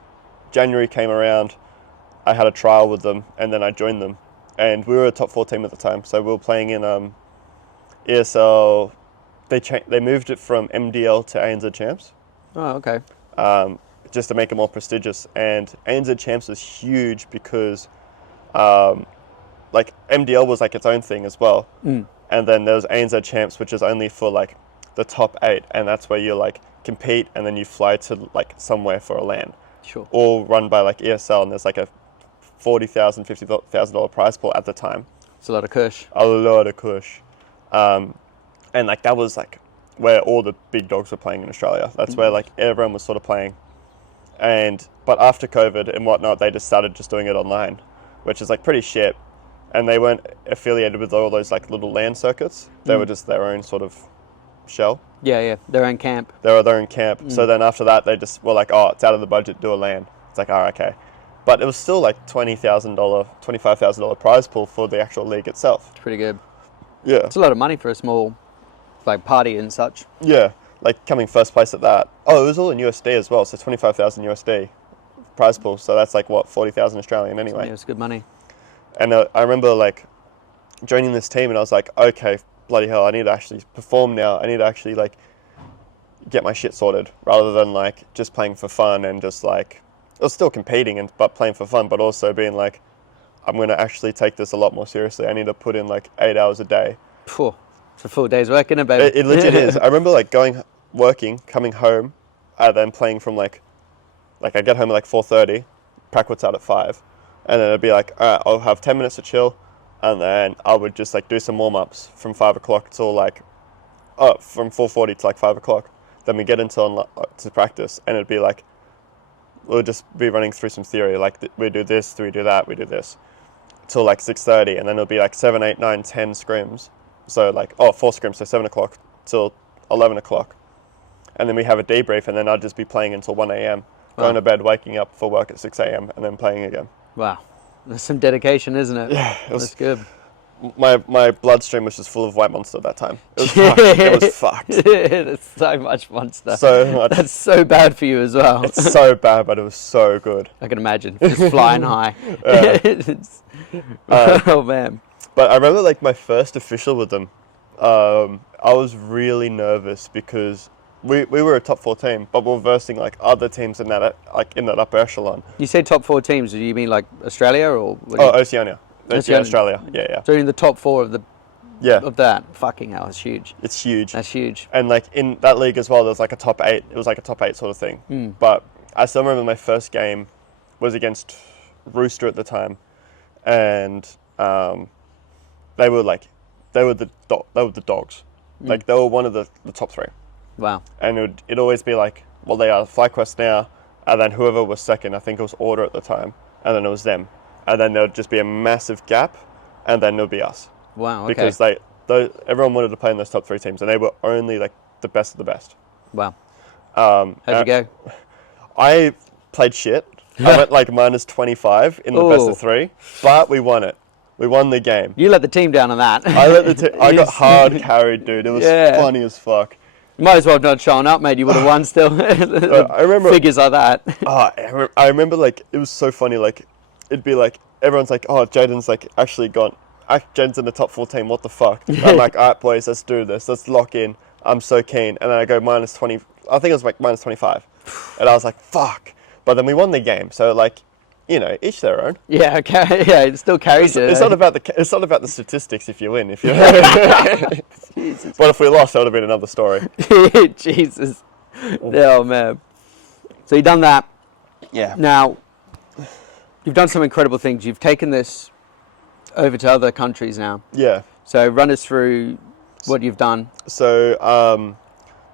January came around, I had a trial with them, and then I joined them. And we were a top 4 team at the time, so we were playing in ESL. They moved it from MDL to ANZ Champs. Oh, okay. Just to make it more prestigious. And ANZ Champs is huge because like MDL was like its own thing as well. And then there's ANZ Champs, which is only for like the top 8, and that's where you like compete and then you fly to like somewhere for a LAN. Sure. All run by like ESL, and there's like a $40,000, $50,000 prize pool at the time. It's a lot of kush. A lot of kush. And like that was like where all the big dogs were playing in Australia. That's where like everyone was sort of playing. But after COVID and whatnot, they just started just doing it online, which is like pretty shit. And they weren't affiliated with all those like little LAN circuits. They were just their own sort of shell. Yeah, their own camp. They were their own camp. So then after that, they just were like, oh, it's out of the budget, do a LAN. It's like, oh, okay. But it was still like $20,000, $25,000 prize pool for the actual league itself. It's pretty good. Yeah. It's a lot of money for a small like party and such. Yeah, like coming first place at that. Oh, it was all in USD as well, so 25,000 USD prize pool. So that's like what, 40,000 Australian anyway. Yeah, it's good money. And I remember like joining this team, and I was like, okay, bloody hell, I need to actually perform now. I need to actually like get my shit sorted, rather than like just playing for fun and just like, I was still competing but playing for fun, but also being like, I'm going to actually take this a lot more seriously. I need to put in like 8 hours a day. Phew. It's a full day's work, isn't it, baby? It legit is. I remember like working, coming home, and then playing from like I get home at like 4:30, practice out at 5, and then it'd be like, all right, I'll have 10 minutes to chill, and then I would just like do some warm-ups from 5 o'clock till like, from 4:40 to like 5 o'clock. Then we get into to practice, and it'd be like, we'll just be running through some theory, like we do this, we do that, we do this, till like 6:30, and then it'll be like 7, 8, 9, 10 scrims. So like, 4 scrims, so 7 o'clock till 11 o'clock. And then we have a debrief, and then I'd just be playing until 1 a.m., going to bed, waking up for work at 6 a.m., and then playing again. Wow. That's some dedication, isn't it? Yeah. That's good. My bloodstream was just full of white monster at that time. It was fucked. It was fucked. There's so much monster. So much. That's so bad for you as well. It's so bad, but it was so good. I can imagine. Just flying high. Oh, man. But I remember like my first official with them, I was really nervous because we were a top 4 team, but we were versing like other teams in that upper echelon. You say top 4 teams, do you mean like Australia or? Oceania. Yeah, Australia. Yeah. So you're in the top 4 of of that. Fucking hell, it's huge. It's huge. That's huge. And like in that league as well, there's like a top 8. It was like a top 8 sort of thing. But I still remember my first game was against Rooster at the time, and they were the dogs. Like they were one of the top 3. Wow. And it'd always be like, well, they are FlyQuest now, and then whoever was second, I think it was Order at the time, and then it was them. And then there would just be a massive gap, and then it would be us. Wow, okay. Because everyone wanted to play in those top 3 teams, and they were only like the best of the best. Wow. How'd you go? I played shit. I went like minus 25 in the best of 3, but we won it. We won the game. You let the team down on that. I got hard carried, dude. It was funny as fuck. You might as well have not shown up, mate. You would have won still. I remember figures like that. I remember like it was so funny. Like it'd be like everyone's like, oh, Jayden's like actually gone. Jayden's in the top 4 team. What the fuck? I'm like, all right, boys, let's do this. Let's lock in. I'm so keen. And then I go minus 20. I think it was like minus 25, and I was like, fuck. But then we won the game. So like, you know, each their own. Yeah, okay. Yeah, it still carries it. It's not about the statistics if you win. If you But if we lost, that would have been another story. Jesus. Oh man. So you've done that. Yeah. Now, you've done some incredible things. You've taken this over to other countries now. Yeah. So run us through what you've done. So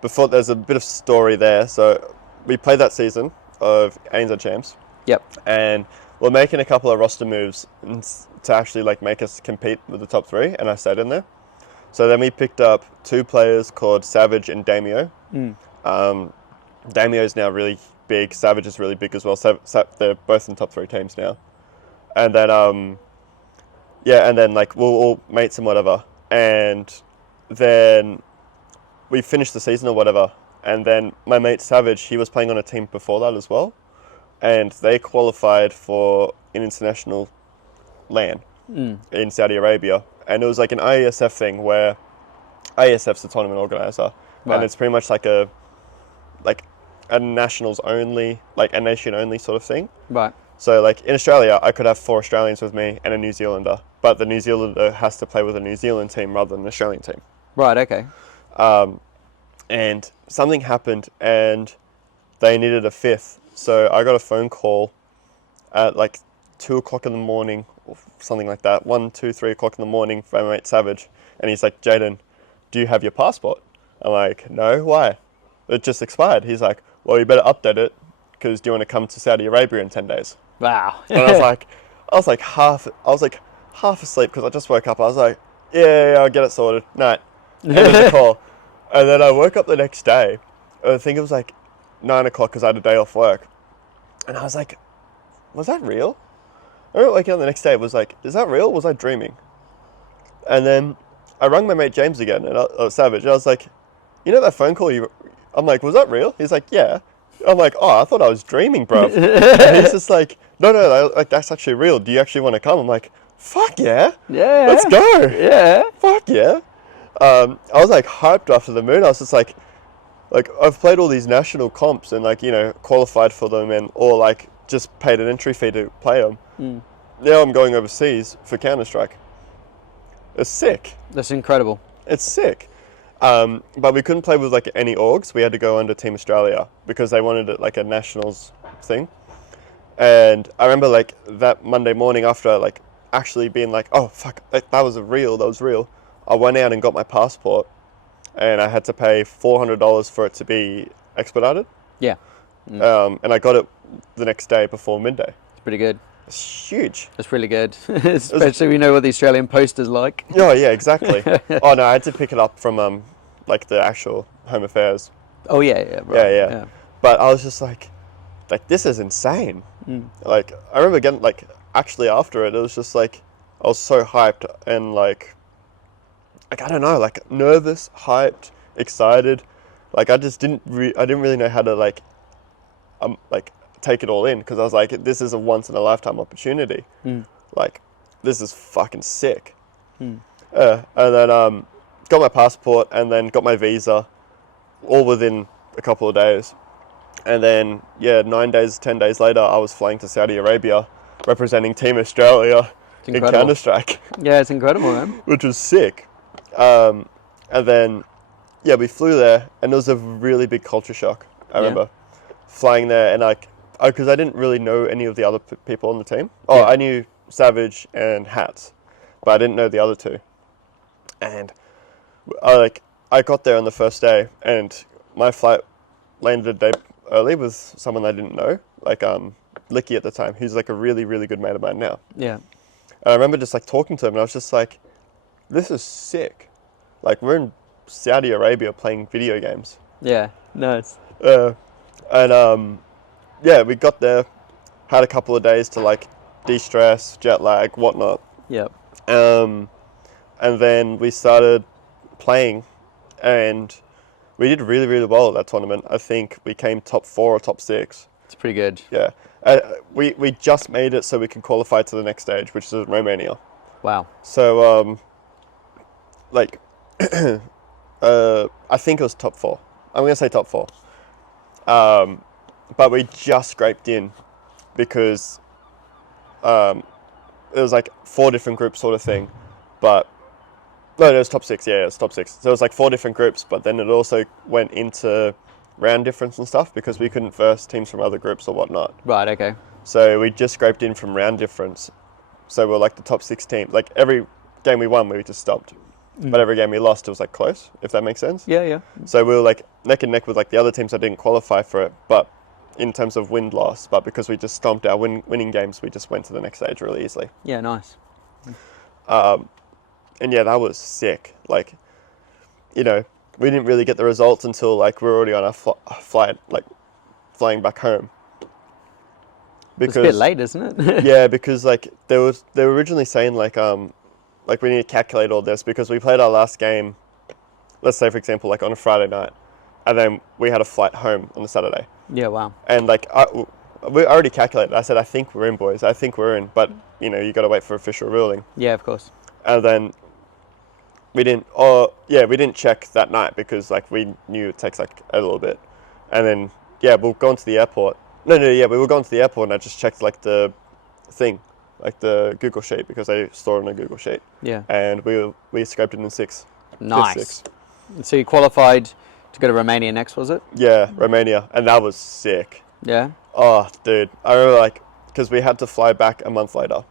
before, there's a bit of story there. So we played that season of ANZ Champs. Yep. And we're making a couple of roster moves to actually like make us compete with the top 3, and I stayed in there. So then we picked up 2 players called Savage and Damio. Damio is now really big. Savage is really big as well. They're both in top 3 teams now. And then and then like we're all mates and whatever. And then we finished the season or whatever. And then my mate Savage, he was playing on a team before that as well. And they qualified for an international LAN in Saudi Arabia. And it was like an IESF thing where IESF's the tournament organizer. Right. And it's pretty much like a nationals only, like a nation only sort of thing. Right. So like in Australia, I could have 4 Australians with me and a New Zealander, but the New Zealander has to play with a New Zealand team rather than an Australian team. Right, okay. And something happened and they needed a 5th. So I got a phone call at like 2 o'clock in the morning or something like that. 1, 2, 3 o'clock in the morning from my mate Savage. And he's like, Jayden, do you have your passport? I'm like, no, why? It just expired. He's like, well, you better update it because do you want to come to Saudi Arabia in 10 days? Wow. And I was like half asleep because I just woke up. I was like, yeah, I'll get it sorted. Night. Ended the call. And then I woke up the next day. I think it was like 9 o'clock because I had a day off work. And I was like, was that real? I remember waking up the next day. It was like, is that real? Was I dreaming? And then I rang my mate James again, and Savage. And I was like, you know that phone call I'm like, was that real? He's like, yeah. I'm like, oh, I thought I was dreaming, bro. And he's just like, no, like that's actually real. Do you actually want to come? I'm like, fuck yeah. Yeah. Let's go. Yeah. Fuck yeah. I was like hyped after the moon. I was just like I've played all these national comps and like, you know, qualified for them or like just paid an entry fee to play them. Now I'm going overseas for Counterstrike. It's sick. That's incredible. It's sick. But we couldn't play with like any orgs. We had to go under Team Australia because they wanted it like a nationals thing. And I remember like that Monday morning after like actually being like, oh fuck, that was real. I went out and got my passport and I had to pay $400 for it to be expedited. Yeah. And I got it the next day before midday. It's pretty good. It's huge. It's really good. Especially we know what the Australian Post is like. Oh yeah, exactly. Oh no, I had to pick it up from like the actual Home Affairs. Oh yeah, right. Yeah. But I was just like this is insane. Like I remember getting like actually after it was just like I was so hyped and like I don't know, like nervous, hyped, excited. Like I just didn't really know how to like take it all in because I was like, this is a once in a lifetime opportunity. Like this is fucking sick. And then got my passport and then got my visa all within a couple of days. And then 10 days later I was flying to Saudi Arabia representing Team Australia in Counterstrike. Yeah, it's incredible, man. Which was sick. And then we flew there and it was a really big culture shock. I remember flying there and like because I didn't really know any of the other people on the team. I knew Savage and Hats, but I didn't know the other 2. And I got there on the first day, and my flight landed a day early with someone I didn't know, like Licky at the time, who's like a really, really good mate of mine now. Yeah. And I remember just like talking to him, and I was just like, this is sick. Like we're in Saudi Arabia playing video games. Yeah, nice. We got there, had a couple of days to like de-stress, jet lag, whatnot. Yep. And then we started playing and we did really, really well at that tournament. I think we came top 4 or top 6. It's pretty good. Yeah. We just made it so we can qualify to the next stage, which is Romania. Wow. So, I think it was top 4. I'm going to say top 4. But we just scraped in because it was like 4 different groups sort of thing. But no, it was top 6. Yeah, it was top 6. So it was like 4 different groups, but then it also went into round difference and stuff because we couldn't verse teams from other groups or whatnot. Right, okay. So we just scraped in from round difference. So we're like the top 6 team. Like every game we won, we just stopped. But every game we lost, it was like close, if that makes sense. Yeah. So we were like neck and neck with like the other teams that didn't qualify for it. But in terms of win-loss, but because we just stomped our winning games, we just went to the next stage really easily. Yeah, nice. And yeah, that was sick. Like, you know, we didn't really get the results until like we were already on our flight, like flying back home. Because, it's a bit late, isn't it? Yeah, because like they were originally saying like we need to calculate all this because we played our last game, let's say for example like on a Friday night, and then we had a flight home on the Saturday. Yeah, wow. And like we already calculated. I said I think we're in, boys. I think we're in, but you know you got to wait for official ruling. Yeah, of course. And then we didn't check that night because like we knew it takes like a little bit, and then we'll go into the airport. We were going to the airport and I just checked like the thing, like the Google sheet because they store it on a Google sheet. Yeah. And we scraped it in 6. Nice. 6. So you qualified to go to Romania next, was it? Yeah, Romania, and that was sick. Yeah. Oh, dude, I remember like because we had to fly back a month later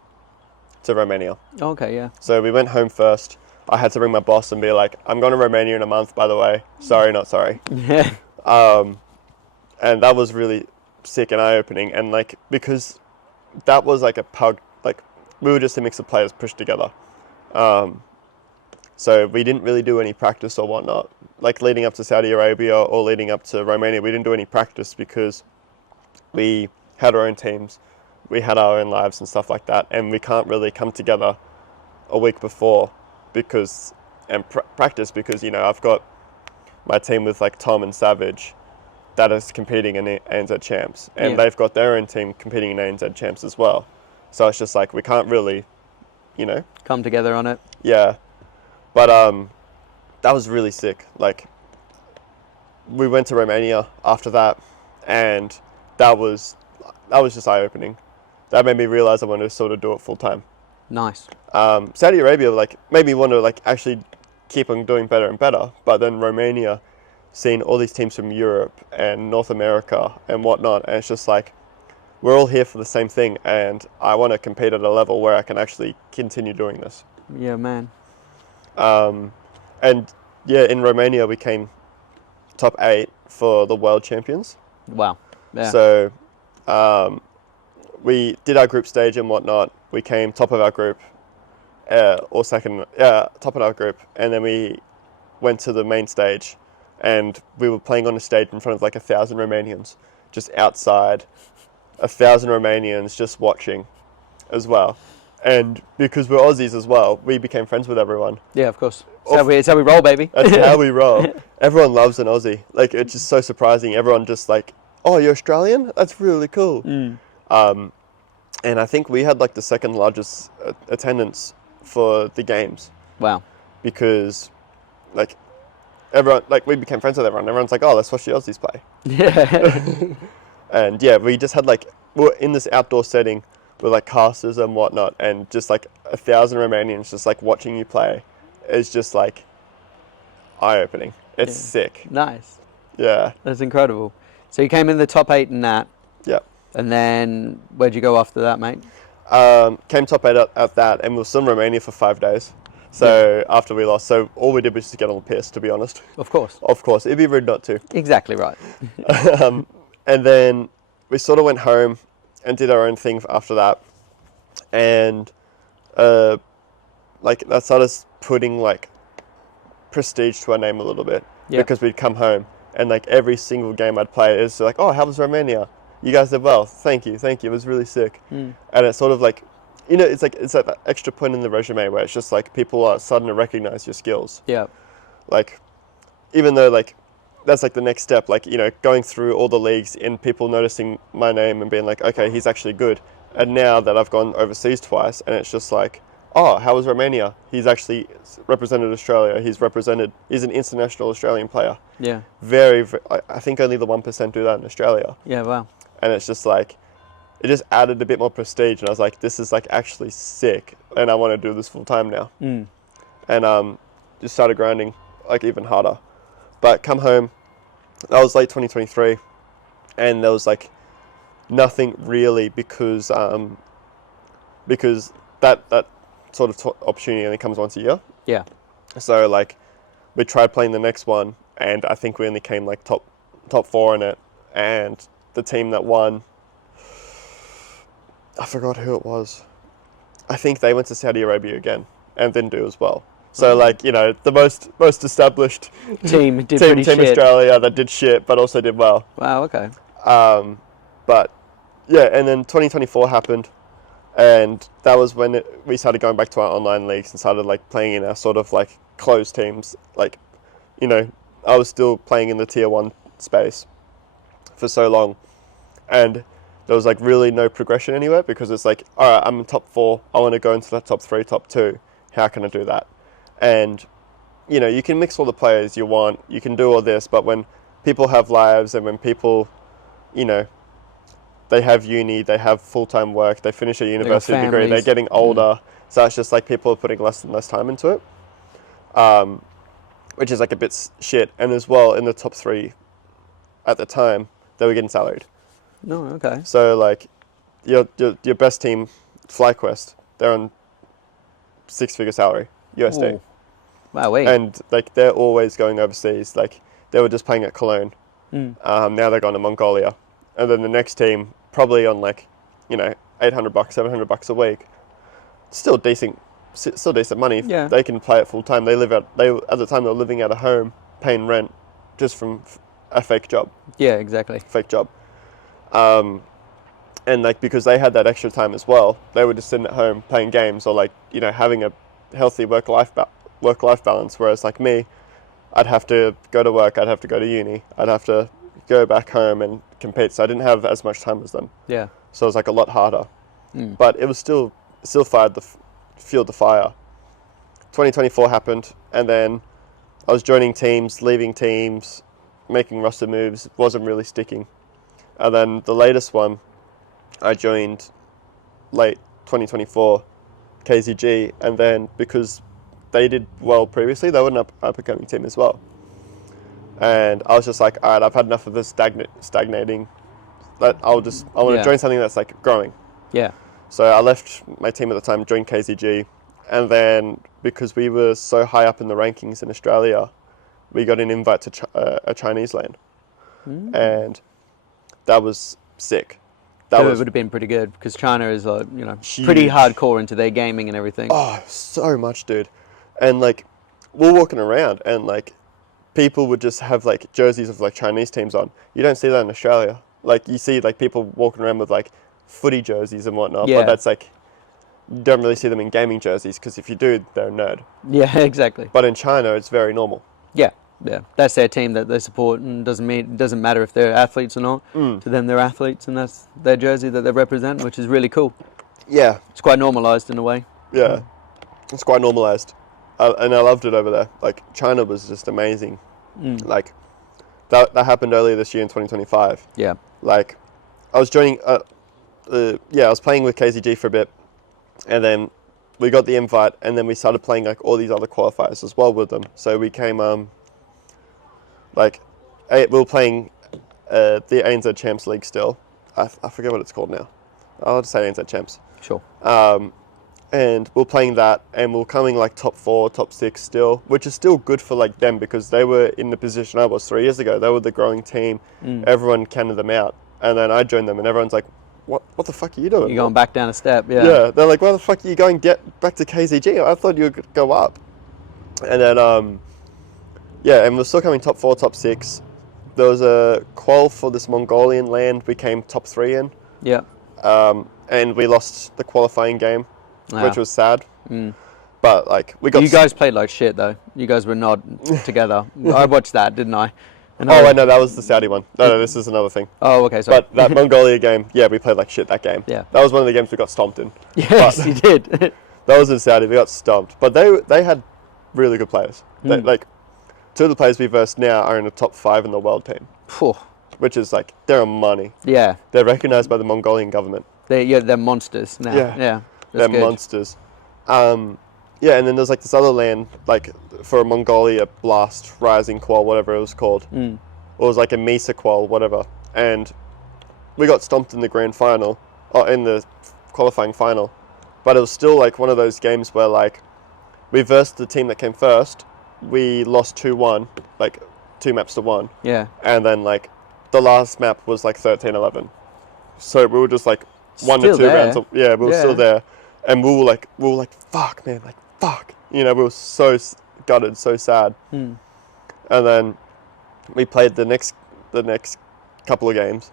to Romania. Okay, yeah. So we went home first. I had to ring my boss and be like, I'm going to Romania in a month, by the way. Sorry, not sorry. Yeah. And that was really sick and eye-opening. And like, because that was like we were just a mix of players pushed together. So we didn't really do any practice or whatnot. Like leading up to Saudi Arabia or leading up to Romania, we didn't do any practice because we had our own teams. We had our own lives and stuff like that. And we can't really come together a week before practice because, you know, I've got my team with like Tom and Savage that is competing in ANZ Champs, and they've got their own team competing in ANZ Champs as well. So it's just like we can't really, you know, come together on it. Yeah, but that was really sick. Like we went to Romania after that, and that was just eye-opening. That made me realize I wanted to sort of do it full time. Nice. Saudi Arabia like made me want to like actually keep on doing better and better, but then Romania, seeing all these teams from Europe and North America and whatnot, and it's just like we're all here for the same thing, and I want to compete at a level where I can actually continue doing this. Yeah, man. And yeah, in Romania we came top 8 for the World Champions. Wow. Yeah. So we did our group stage and whatnot. We came top of our group, top of our group, and then we went to the main stage, and we were playing on a stage in front of like 1,000 Romanians, just outside, 1,000 Romanians just watching, as well. And because we're Aussies as well, we became friends with everyone. Yeah, of course. It's how we roll, baby. That's how we roll. Everyone loves an Aussie. Like it's just so surprising. Everyone just like, oh, you're Australian? That's really cool. And I think we had like the second largest attendance for the games. Wow. Because like everyone, like we became friends with everyone. Everyone's like, oh, let's watch the Aussies play. Yeah. And yeah, we just had like, we're in this outdoor setting with like casters and whatnot, and just like 1,000 Romanians just like watching you play is just like eye-opening. It's sick. Nice. Yeah. That's incredible. So you came in the top 8 in that. Yep. And then where'd you go after that, mate? Came top 8 at that, and we were still in Romania for 5 days. So after we lost, so all we did was just get on the piss, to be honest. Of course. Of course, it'd be rude not to. Exactly right. And then we sort of went home and did our own thing after that, and like that started putting like prestige to our name a little bit, because we'd come home and like every single game I'd play, it was like, oh, how was Romania? You guys did well. Thank you. It was really sick. And it's sort of like, you know, it's like that extra point in the resume where it's just like people are starting to recognize your skills. Yeah. Like, even though like that's like the next step, like, you know, going through all the leagues and people noticing my name and being like, okay, he's actually good. And now that I've gone overseas twice, and it's just like, oh, how was Romania? He's actually represented Australia. He's an international Australian player. Yeah. Very, I think only the 1% do that in Australia. Yeah, wow. And it's just like, it just added a bit more prestige, and I was like, this is like actually sick, and I want to do this full time now. And just started grinding like even harder. But come home, that was late 2023, and there was like nothing really because that sort of opportunity only comes once a year. Yeah. So like we tried playing the next one, and I think we only came like top 4 in it, and the team that won, I forgot who it was. I think they went to Saudi Arabia again and didn't do as well. So like, you know, the most established team team Australia that did shit but also did well. Wow, okay. But yeah, and then 2024 happened, and that was when we started going back to our online leagues and started like playing in our sort of like closed teams. Like, you know, I was still playing in the tier 1 space for so long, and there was like really no progression anywhere, because it's like, all right, I'm in top 4, I want to go into that top 3, top 2. How can I do that? And, you know, you can mix all the players you want, you can do all this, but when people have lives and when people, you know, they have uni, they have full-time work, they finish a university degree, they're getting older, so it's just like people are putting less and less time into it, which is like a bit shit. And as well, in the top 3 at the time, they were getting salaried. No, okay. So like, your best team, FlyQuest, they're on 6-figure salary, USD. Ooh. Wow, wait. And like, they're always going overseas. Like, they were just playing at Cologne. Now they're going to Mongolia. And then the next team, probably on like, you know, $800, $700 a week. Still decent money. Yeah. They can play it full time. At the time they were living out of home, paying rent, just from a fake job. Yeah, exactly. Fake job. And like, because they had that extra time as well, they were just sitting at home playing games, or like, you know, having a healthy work-life balance. Whereas like me, I'd have to go to work, I'd have to go to uni, I'd have to go back home and compete. So I didn't have as much time as them. Yeah. So it was like a lot harder. But it was still fueled the fire. 2024 happened, and then I was joining teams, leaving teams, making roster moves. Wasn't really sticking. And then the latest one, I joined late 2024, KZG, and then because they did well previously, they were an up-and-coming team as well. And I was just like, all right, I've had enough of this stagnating. I want to join something that's like growing. Yeah. So I left my team at the time, joined KZG, and then because we were so high up in the rankings in Australia, we got an invite to a Chinese LAN, and that was sick. It would have been pretty good, because China is like, you know, pretty hardcore into their gaming and everything. Oh, so much, dude. And like, we're walking around and like, people would just have like jerseys of like Chinese teams on. You don't see that in Australia. Like, you see like people walking around with like footy jerseys and whatnot, but that's like, you don't really see them in gaming jerseys, because if you do, they're a nerd. Yeah, exactly. But in China, it's very normal. Yeah, that's their team that they support, and it doesn't matter if they're athletes or not. To them, they're athletes, and that's their jersey that they represent, which is really cool. Yeah. It's quite normalised in a way. Yeah, it's quite normalised. And I loved it over there. Like, China was just amazing. Like, that happened earlier this year in 2025. Yeah. Like, I was joining, I was playing with KZG for a bit, and then we got the invite, and then we started playing like all these other qualifiers as well with them. So we came, we were playing the ANZ Champs League still. I forget what it's called now. I'll just say ANZ Champs. Sure. And we're playing that, and we're coming like top 4, top 6 still, which is still good for like them, because they were in the position I was 3 years ago. They were the growing team. Everyone counted them out, and then I joined them, and everyone's like, what the fuck are you doing? You're going back down a step, yeah. Yeah, they're like, why the fuck are you going get back to KZG? I thought you would go up. And then, and we're still coming top 4, top 6. There was a qual for this Mongolian land we came top 3 in. Yeah. And we lost the qualifying game, which was sad. But like, we got... You guys played like shit though. You guys were not together. I watched that, didn't I? And wait, no, that was the Saudi one. No, this is another thing. Oh, okay, sorry. But that Mongolia game, yeah, we played like shit that game. Yeah. That was one of the games we got stomped in. Yes, you did. That was in Saudi, we got stomped. But they had really good players. They, like, 2 of the players we versed now are in the top 5 in the world team. Which is like, they're on money. Yeah. They're recognised by the Mongolian government. They're monsters now. Yeah. They're good. Monsters. Yeah, and then there's like this other land, like for a Mongolia Blast Rising qual, whatever it was called. It was like a Misa qual, whatever. And we got stomped in the grand final, or in the qualifying final. But it was still like one of those games where like, we versed the team that came first. We lost 2-1, like 2 maps to 1. Yeah. And then like, the last map was like 13-11. So we were just like one Still to two there. rounds. We were still there, and we were like, fuck, man, like fuck. You know, we were so gutted, so sad. And then we played the next couple of games,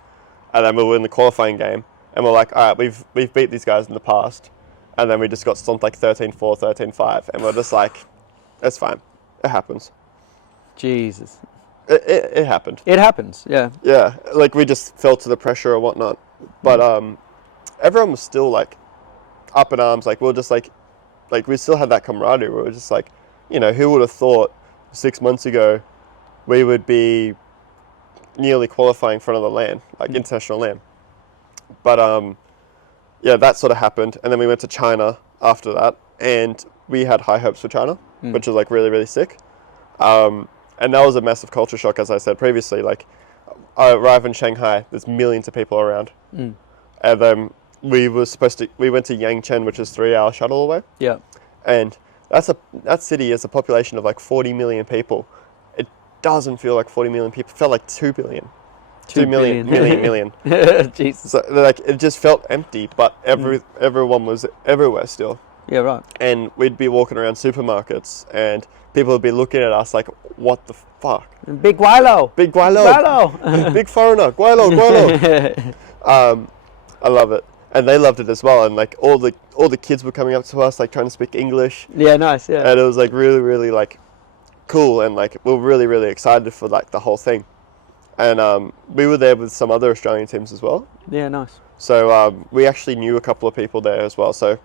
and then we were in the qualifying game, and we're like, all right, we've beat these guys in the past, and then we just got stomped like 13-4, 13-5, and we're just like, it's fine, it happens. Jesus. It happened. It happens, yeah. Yeah, like we just fell to the pressure or whatnot, but everyone was still like up in arms. Like we were just like we still had that camaraderie. We were just like, you know, who would have thought 6 months ago we would be nearly qualifying for another LAN, like international LAN. But yeah, that sort of happened, and then we went to China after that, and we had high hopes for China, which was like really, really sick. And that was a massive culture shock, as I said previously. Like, I arrived in Shanghai, there's millions of people around. And then we went to Yangcheng, which is 3-hour shuttle away. Yeah. And that city has a population of like 40 million people. It doesn't feel like 40 million people. It felt like 2 billion. 2 million. Jesus. So like it just felt empty, but everyone was everywhere still. Yeah, right. And we'd be walking around supermarkets, and people would be looking at us like, what the fuck? Big Guilo. Big Guilo. Big foreigner. Guilo. I love it. And they loved it as well. And like all the kids were coming up to us, like trying to speak English. Yeah, nice, yeah. And it was like really, really like cool. And like we were really, really excited for like the whole thing. And we were there with some other Australian teams as well. Yeah, nice. So we actually knew a couple of people there as well. So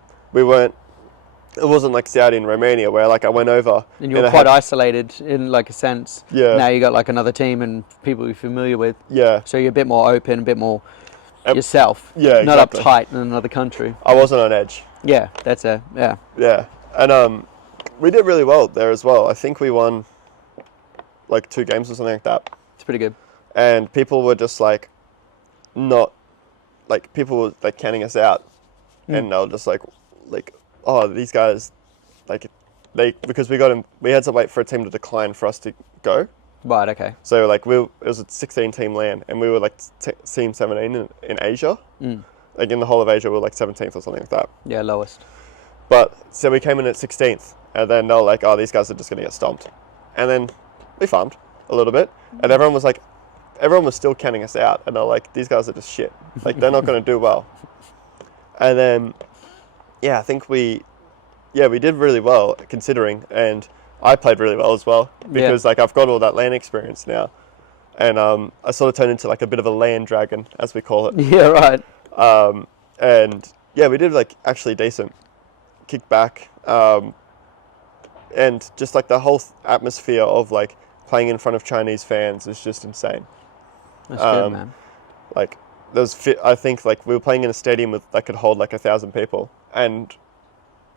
it wasn't like Saudi and Romania where like I went over. And you were quite isolated in like a sense. Yeah. Now you got like another team and people you're familiar with. Yeah. So you're a bit more open, a bit more yourself. Yeah, not exactly. uptight in another country. I wasn't on edge. Yeah, that's yeah. Yeah. And we did really well there as well. I think we won like 2 games or something like that. It's pretty good. And people were just like people were like counting us out. And they were just like, oh, these guys, like, because we had to wait for a team to decline for us to go. Right, okay. So, like, it was a 16-team LAN, and we were, like, team 17 in Asia. Like, in the whole of Asia, we were, like, 17th or something like that. Yeah, lowest. But, so we came in at 16th, and then they were like, oh, these guys are just going to get stomped. And then we farmed a little bit, and everyone was still counting us out, and they're like, these guys are just shit. Like, they're not going to do well. And then, yeah, I think we did really well considering, and I played really well as well because like I've got all that LAN experience now, and I sort of turned into like a bit of a LAN dragon, as we call it. Yeah, right. And yeah, we did like actually decent, kick back, and just like the whole atmosphere of like playing in front of Chinese fans is just insane. That's good, man. Like I think like we were playing in a stadium that could hold like 1,000 people, and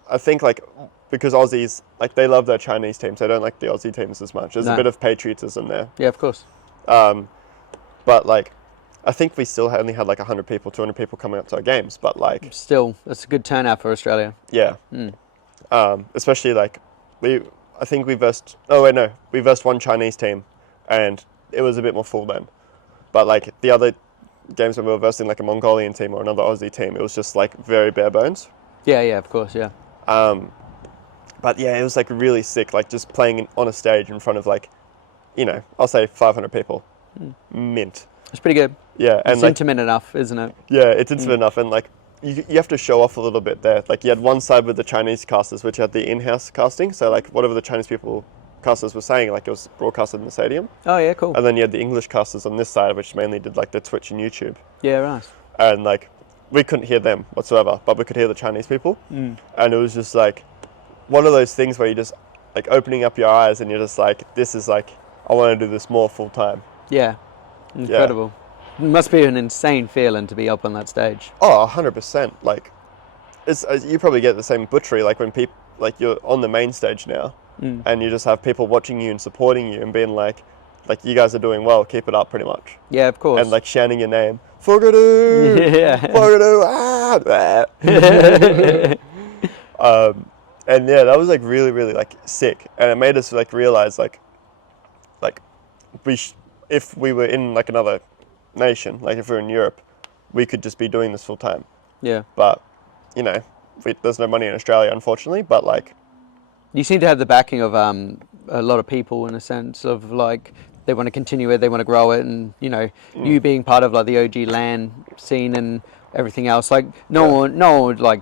I think like because Aussies like they love their Chinese teams, they don't like the Aussie teams as much. There's a bit of patriotism there. Yeah, of course. But like I think we still only had like 100 people, 200 people coming up to our games, but like still that's a good turnout for Australia. Yeah. Especially like we versed one Chinese team, and it was a bit more full then. But like the other games when we were versing like a Mongolian team or another Aussie team, it was just like very bare bones. Yeah, of course, yeah. But yeah, it was like really sick, like just playing on a stage in front of like, you know, I'll say 500 people. Mint. It's pretty good. Yeah. And it's intimate enough, isn't it? Yeah, it's intimate enough, and like you have to show off a little bit there. Like you had one side with the Chinese casters, which had the in-house casting, so like whatever the Chinese casters were saying, like it was broadcasted in the stadium. Oh yeah, cool. And then you had the English casters on this side, which mainly did like the Twitch and YouTube. Yeah, right. And like we couldn't hear them whatsoever, but we could hear the Chinese people. And it was just like one of those things where you just like opening up your eyes and you're just like, this is like, I want to do this more full time. Yeah, incredible. Yeah. It must be an insane feeling to be up on that stage. Oh, 100%. Like it's you probably get the same butchery like when people like you're on the main stage now and you just have people watching you and supporting you and being like you guys are doing well, keep it up, pretty much. Yeah, of course. And like shouting your name, Fogadoo, yeah, Fogadoo, and yeah, that was like really, really like sick, and it made us like realize like if we were in like another nation, like if we're in Europe, we could just be doing this full time. Yeah. But, you know, there's no money in Australia, unfortunately, but like... You seem to have the backing of a lot of people in a sense of like, they want to continue it, they want to grow it, and, you know, you being part of like the OG LAN scene and everything else, like no one would like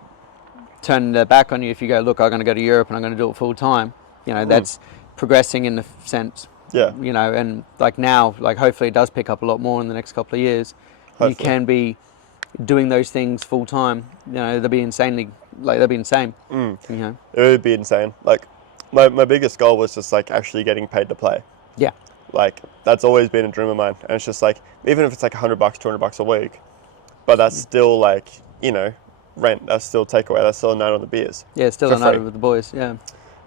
turn their back on you if you go, look, I'm going to go to Europe and I'm going to do it full time. You know, that's progressing in the sense. Yeah. You know, and like now, like hopefully it does pick up a lot more in the next couple of years. Hopefully. You can be doing those things full time. You know, they'll be insane. You know, it would be insane. Like my biggest goal was just like actually getting paid to play. Yeah. Like that's always been a dream of mine, and it's just like even if it's like $100, $200 a week, but that's still like, you know, rent. That's still takeaway. That's still a night on the beers. Yeah, it's still a night with the boys. Yeah.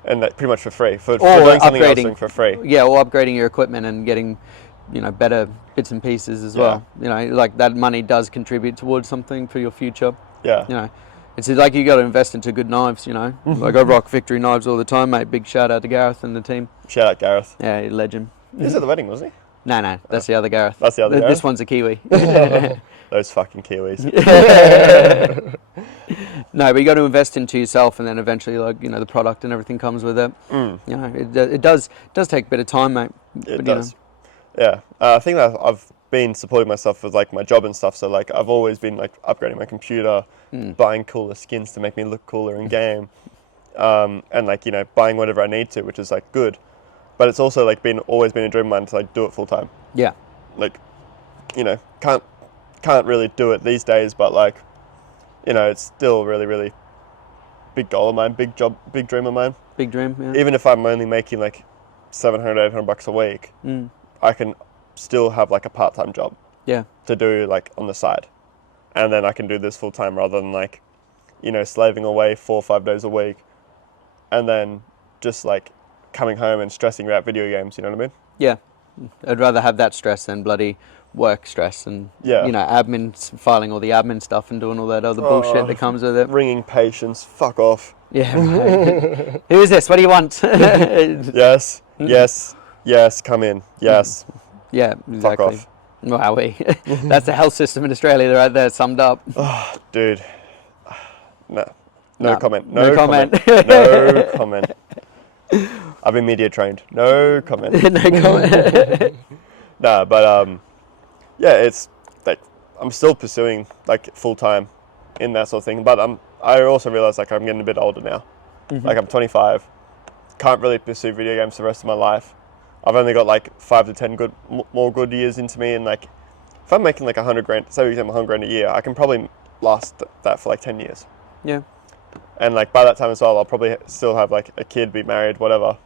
And that pretty much for free. For doing something else doing for free. Yeah, or upgrading your equipment and getting, you know, better bits and pieces as well. You know, like that money does contribute towards something for your future. Yeah. You know, it's like you got to invest into good knives, you know. Like I rock Victory knives all the time, mate. Big shout out to Gareth and the team. Shout out Gareth. Yeah, legend. He was at the wedding, wasn't he? No, that's the other Gareth. That's the other Gareth? This one's a Kiwi. Those fucking Kiwis. No, but you got to invest into yourself, and then eventually, like, you know, the product and everything comes with it. You know, it does take a bit of time, mate. It does. Yeah, I think that I've been supporting myself with like my job and stuff. So like I've always been like upgrading my computer, buying cooler skins to make me look cooler in game, and like, you know, buying whatever I need to, which is like good. But it's also like always been a dream of mine to like do it full time. Yeah. Like, you know, can't really do it these days, but like, you know, it's still really, really big goal of mine, big job, big dream of mine. Big dream, yeah. Even if I'm only making like $700, $800 a week, I can still have like a part-time job. Yeah. To do like on the side. And then I can do this full time rather than like, you know, slaving away 4 or 5 days a week and then just like coming home and stressing about video games, you know what I mean? Yeah. I'd rather have that stress than bloody work stress and, you know, admin, filing all the admin stuff and doing all that other bullshit that comes with it. Ringing patients, fuck off. Yeah. Right. Who is this? What do you want? Yes, come in. Yes. Yeah, exactly. Fuck off. Wow, that's the health system in Australia right there summed up. Oh, dude. No comment. No comment. No comment. I've been media trained. No comment. No comment. No, but yeah, it's like I'm still pursuing like full time in that sort of thing. But I also realize like I'm getting a bit older now. Like I'm 25, can't really pursue video games the rest of my life. I've only got like 5 to 10 more good years into me, and like if I'm making like $100,000, say we get $100,000 a year, I can probably last that for like 10 years. Yeah. And like by that time as well, I'll probably still have like a kid, be married, whatever.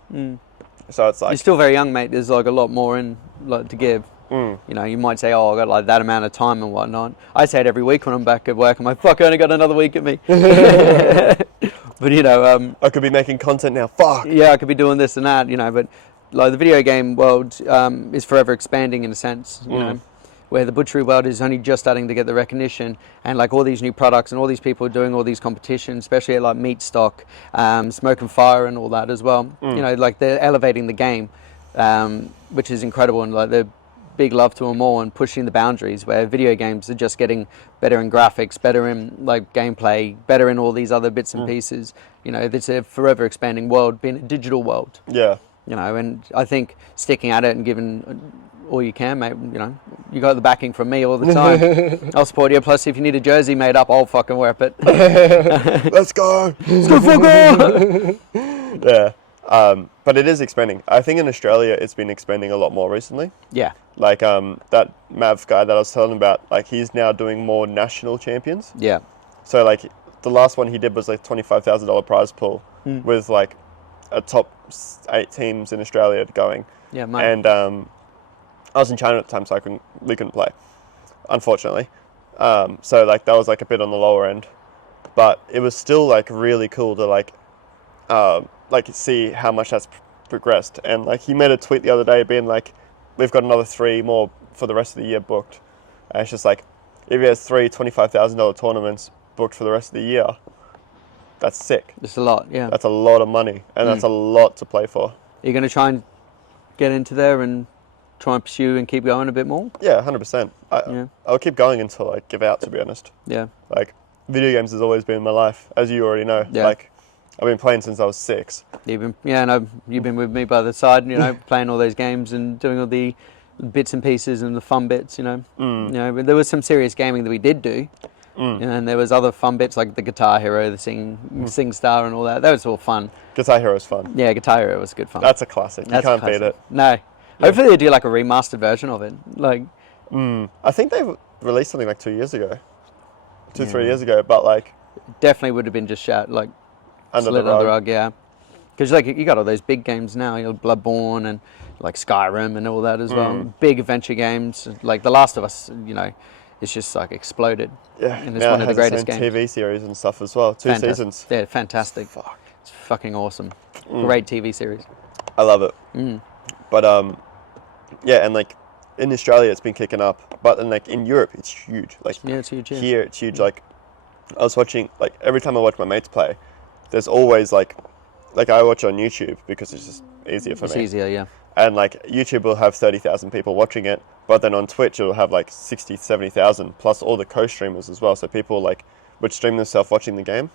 So it's like you're still very young, mate. There's like a lot more in like to give. You know, you might say, "Oh, I got like that amount of time and whatnot." I say it every week when I'm back at work. I'm like, "Fuck, I only got another week at me." But you know, I could be making content now. Fuck. Yeah, I could be doing this and that. You know, but like the video game world is forever expanding in a sense. You know, where the butchery world is only just starting to get the recognition, and like all these new products and all these people doing all these competitions, especially at like Meat Stock, Smoke and Fire, and all that as well. You know, like they're elevating the game, which is incredible, and like they're big love to them all and pushing the boundaries where video games are just getting better in graphics, better in like gameplay, better in all these other bits and pieces. You know, it's a forever expanding world, being a digital world. Yeah. You know, and I think sticking at it and giving all you can, mate, you know, you got the backing from me all the time. I'll support you. Plus, if you need a jersey made up, I'll fucking wear it. Let's go. Let's go, fucker. Yeah. But it is expanding. I think in Australia, it's been expanding a lot more recently. Yeah. Like that Mav guy that I was telling about, like he's now doing more national champions. Yeah. So like the last one he did was like $25,000 prize pool with like a top 8 teams in Australia going. Yeah, mate. And I was in China at the time, so we couldn't play, unfortunately. So like that was like a bit on the lower end, but it was still like really cool to like see how much that's progressed. And like he made a tweet the other day being like, we've got another 3 more for the rest of the year booked. And it's just like, if he has 3 $25,000 tournaments booked for the rest of the year, that's sick. That's a lot, yeah. That's a lot of money, and that's a lot to play for. You're going to try and get into there and try and pursue and keep going a bit more? Yeah, 100%. I'll keep going until I give out, to be honest. Yeah. Like, video games has always been in my life, as you already know. Yeah. Like, I've been playing since I was 6. You've been with me by the side, playing all those games and doing all the bits and pieces and the fun bits, But there was some serious gaming that we did do. And there was other fun bits like the Guitar Hero, the Sing Star and all that. That was all fun. Guitar Hero is fun. Yeah, Guitar Hero was good fun. That's a classic. You can't beat it. No. Yeah. Hopefully they do like a remastered version of it. Like, I think they released something like 2 years ago. 3 years ago, but like... Definitely would have been just under the rug, yeah. Because like you got all those big games now, Bloodborne and like Skyrim and all that as well. Big adventure games. Like The Last of Us, it's just like exploded. Yeah, and it's one of the greatest games. TV series and stuff as well. 2 seasons. Yeah, fantastic. Fuck. It's fucking awesome. Great TV series. I love it. But yeah, and like in Australia it's been kicking up, but then like in Europe it's huge. Like it's huge. Yeah. Here it's huge. Like I was watching, like every time I watch my mates play, there's always like I watch on YouTube because it's just easier for me. It's easier, yeah. And like YouTube will have 30,000 people watching it, but then on Twitch it'll have like 60, 70,000 plus all the co-streamers as well. So people like would stream themselves watching the game,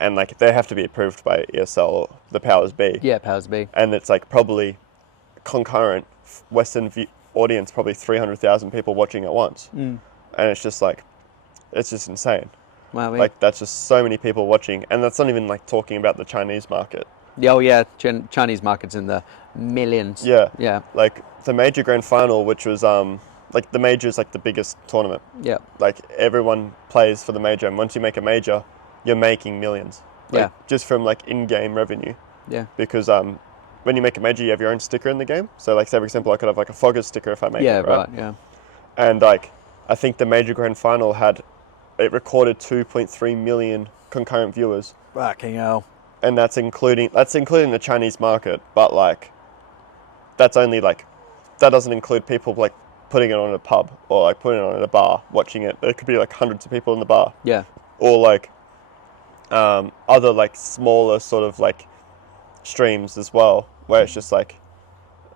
and like they have to be approved by ESL or the powers be. Yeah, powers be. And it's like probably concurrent Western audience, probably 300,000 people watching at once, and it's just like it's just insane. Wow, yeah. Like that's just so many people watching, and that's not even like talking about the Chinese market. Oh yeah, Chinese market's in the millions. Yeah. Like the major grand final, which was like the major is like the biggest tournament. Yeah. Like everyone plays for the major, and once you make a major, you're making millions. Like, just from like in-game revenue. Yeah. Because when you make a major, you have your own sticker in the game. So like, say for example, I could have like a Foggers sticker if I make it, right? Yeah. And like, I think the major grand final it recorded 2.3 million concurrent viewers. Fucking hell. And that's including the Chinese market, but like that's only like that doesn't include people like putting it on a pub or like putting it on at a bar watching it. There could be like hundreds of people in the bar. Yeah. Or like other like smaller sort of like streams as well, where it's just like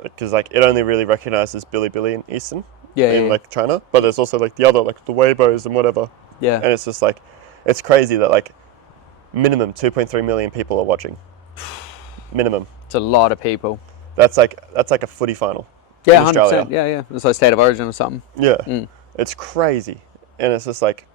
because like it only really recognizes Bilibili and Eastern in like China, but there's also like the other like the Weibos and whatever. Yeah. And it's just like it's crazy that like minimum 2.3 million people are watching. Minimum. It's a lot of people. That's like a footy final. Yeah, 100%. Yeah. It's like State of Origin or something. Yeah. It's crazy. And it's just like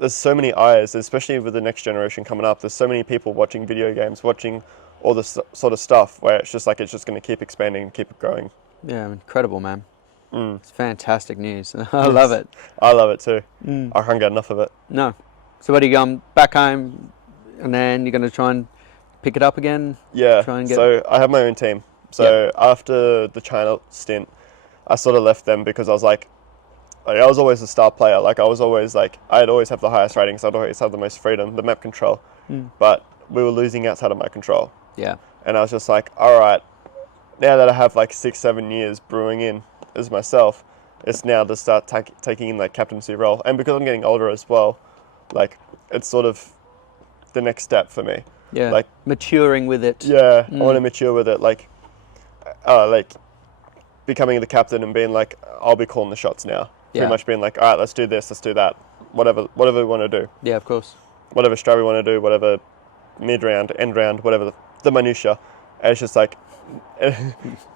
there's so many eyes, especially with the next generation coming up. There's so many people watching video games, watching all this sort of stuff where it's just going to keep expanding and keep growing. Yeah, incredible, man. It's fantastic news. I love it. I love it too. I can't get enough of it. No. So what are you going back home and then you're going to try and pick it up again? Yeah. So I have my own team. So after the China stint, I sort of left them because I was like I was always a star player. Like I was always like, I'd always have the highest ratings. I'd always have the most freedom, the map control. But we were losing outside of my control. Yeah. And I was just like, all right, now that I have like 6-7 years brewing in as myself, it's now to start taking in like captaincy role. And because I'm getting older as well, like it's sort of the next step for me. Yeah. Like maturing with it. Yeah. I want to mature with it. Like becoming the captain and being like, I'll be calling the shots now. Pretty much being like, all right, let's do this, let's do that. Whatever we want to do. Yeah, of course. Whatever strat we want to do, whatever mid-round, end-round, whatever the minutia. And it's just like, it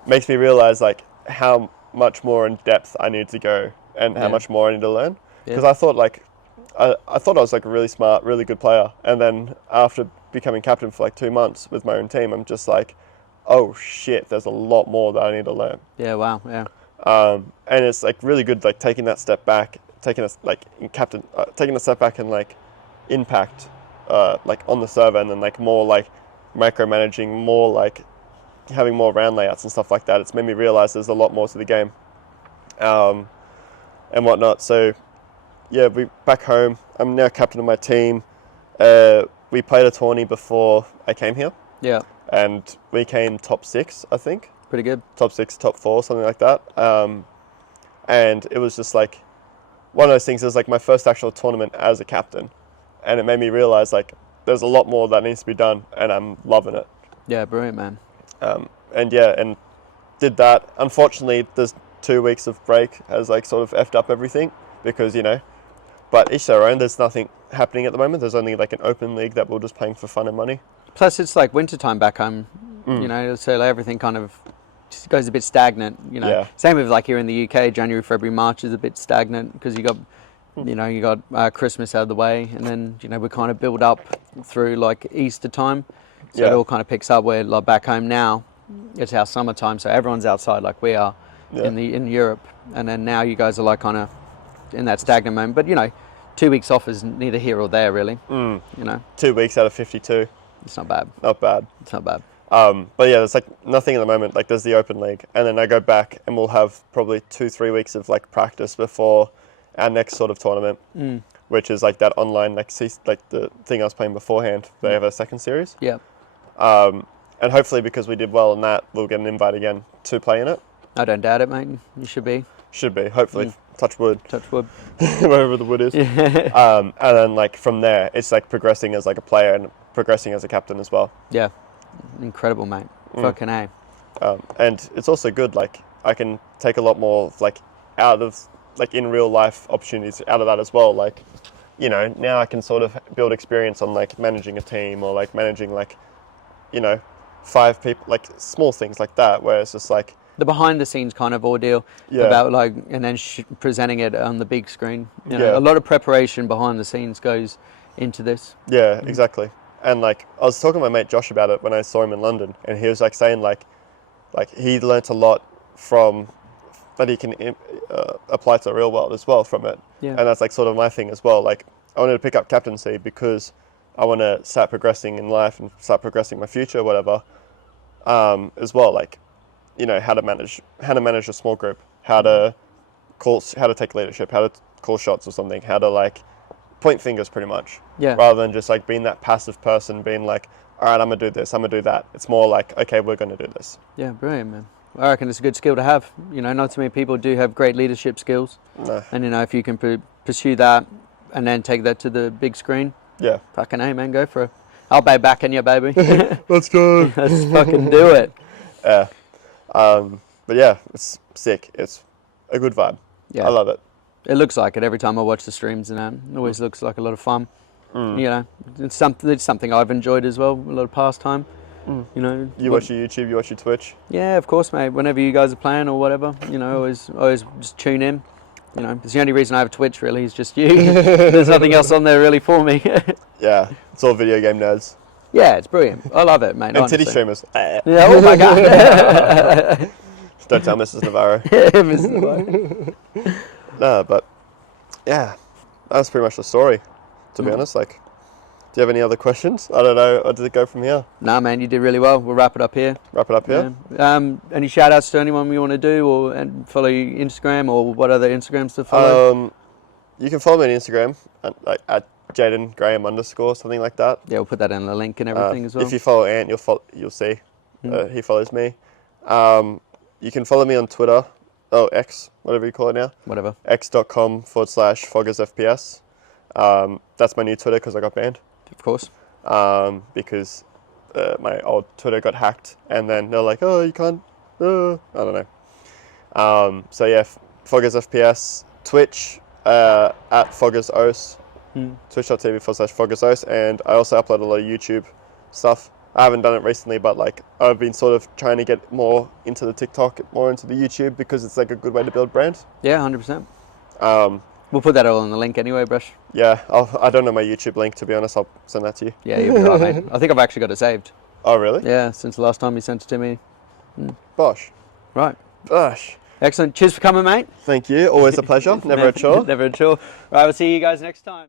makes me realize like how much more in depth I need to go and how much more I need to learn. Because I thought like, I thought I was like a really smart, really good player. And then after becoming captain for like 2 months with my own team, I'm just like, oh shit, there's a lot more that I need to learn. Yeah, wow, yeah. And it's like really good, like taking that step back, taking a step back and like impact, like on the server, and then like more like micromanaging, more like having more round layouts and stuff like that. It's made me realize there's a lot more to the game, and whatnot. So yeah, we back home. I'm now captain of my team. We played a tourney before I came here. Yeah. And we came top 6, I think. Pretty good. Top 6, top 4, something like that. And it was just like one of those things. It was like my first actual tournament as a captain, and it made me realize like there's a lot more that needs to be done, and I'm loving it. Yeah, brilliant, man. And did that. Unfortunately, there's 2 weeks of break has like sort of effed up everything because, you know, but each their own. There's nothing happening at the moment. There's only like an open league that we're just playing for fun and money. Plus, it's like wintertime back home, you know, so like everything kind of just goes a bit stagnant, you know. Yeah. Same with like here in the UK, January, February, March is a bit stagnant because you got Christmas out of the way, and then, you know, we kind of build up through like Easter time. So it all kind of picks up where like back home now, it's our summertime, so everyone's outside like we are in Europe, and then now you guys are like kind of in that stagnant moment. But, you know, 2 weeks off is neither here or there really. You know, 2 weeks out of 52. It's not bad. Not bad. It's not bad. But yeah, there's like nothing at the moment. Like there's the open league, and then I go back and we'll have probably 2-3 weeks of like practice before our next sort of tournament, which is like that online, like the thing I was playing beforehand. They have a second series. Yeah. And hopefully because we did well in that, we'll get an invite again to play in it. I don't doubt it, mate. You should be. Should be. Hopefully. Touch wood. Touch wood. Wherever the wood is. And then like from there, it's like progressing as like a player and progressing as a captain as well. Yeah. Incredible, mate. Fucking A. And it's also good, like I can take a lot more like out of like in real life opportunities out of that as well. Like, you know, now I can sort of build experience on like managing a team or like managing like, you know, 5 people, like small things like that, where it's just like the behind the scenes kind of ordeal about like, and then presenting it on the big screen. You know, a lot of preparation behind the scenes goes into this. Yeah, exactly. And like I was talking to my mate Josh about it when I saw him in London, and he was like saying like he learnt a lot from that he can apply to the real world as well from it. Yeah. And that's like sort of my thing as well. Like I wanted to pick up captaincy because I want to start progressing in life and start progressing my future, whatever. As well, like, you know, how to manage a small group, how to take leadership, how to call shots or something, how to like point fingers pretty much. Yeah. Rather than just like being that passive person, being like, all right, I'm gonna do this, I'm gonna do that. It's more like, okay, we're gonna do this. Yeah, brilliant, man. I reckon it's a good skill to have. You know, not too many people do have great leadership skills. No. And you know, if you can pursue that and then take that to the big screen. Yeah. Fucking A, man, go for it. I'll be backing you, baby. Let's go. Let's fucking do it. Yeah. But yeah, it's sick. It's a good vibe. Yeah. I love it. It looks like it every time I watch the streams, and it always looks like a lot of fun. You know, it's something I've enjoyed as well, a lot of pastime. You know, you watch your YouTube, you watch your Twitch. Yeah, of course, mate. Whenever you guys are playing or whatever, you know, always just tune in. You know, it's the only reason I have Twitch, really, is just you. There's nothing else on there really for me. Yeah, it's all video game nerds. Yeah, it's brilliant. I love it, mate. And titty streamers. Yeah, oh my God. Don't tell Mrs. Navarro. Mrs. Navarro. No, but yeah, that's pretty much the story, to be honest. Like, do you have any other questions? I don't know. Or did it go from here? Nah, man, you did really well. We'll wrap it up here. Wrap it up here? Yeah. Any shout outs to anyone you want to do, and follow your Instagram, or what other Instagrams to follow? You can follow me on Instagram at Jayden Graham _ something like that. Yeah, we'll put that in the link and everything as well. If you follow Ant, you'll see. He follows me. You can follow me on Twitter. Oh, X, whatever you call it now. Whatever. x.com/foggersfps. That's my new Twitter because I got banned. Of course. Because my old Twitter got hacked, and then they're like, oh, you can't. I don't know. So yeah, foggersfps. Twitch at foggersos. Twitch.tv/foggersos, and I also upload a lot of YouTube stuff. I haven't done it recently, but like I've been sort of trying to get more into the TikTok, more into the YouTube, because it's like a good way to build brand. Yeah, 100%. We'll put that all in the link anyway, Brush. Yeah, I don't know my YouTube link, to be honest. I'll send that to you. Yeah, you'll be right, mate. I think I've actually got it saved. Oh, really? Yeah, since the last time you sent it to me. Bosh. Right. Bosh. Excellent. Cheers for coming, mate. Thank you. Always a pleasure. Never a chore. Never a chore. Right, we'll see you guys next time.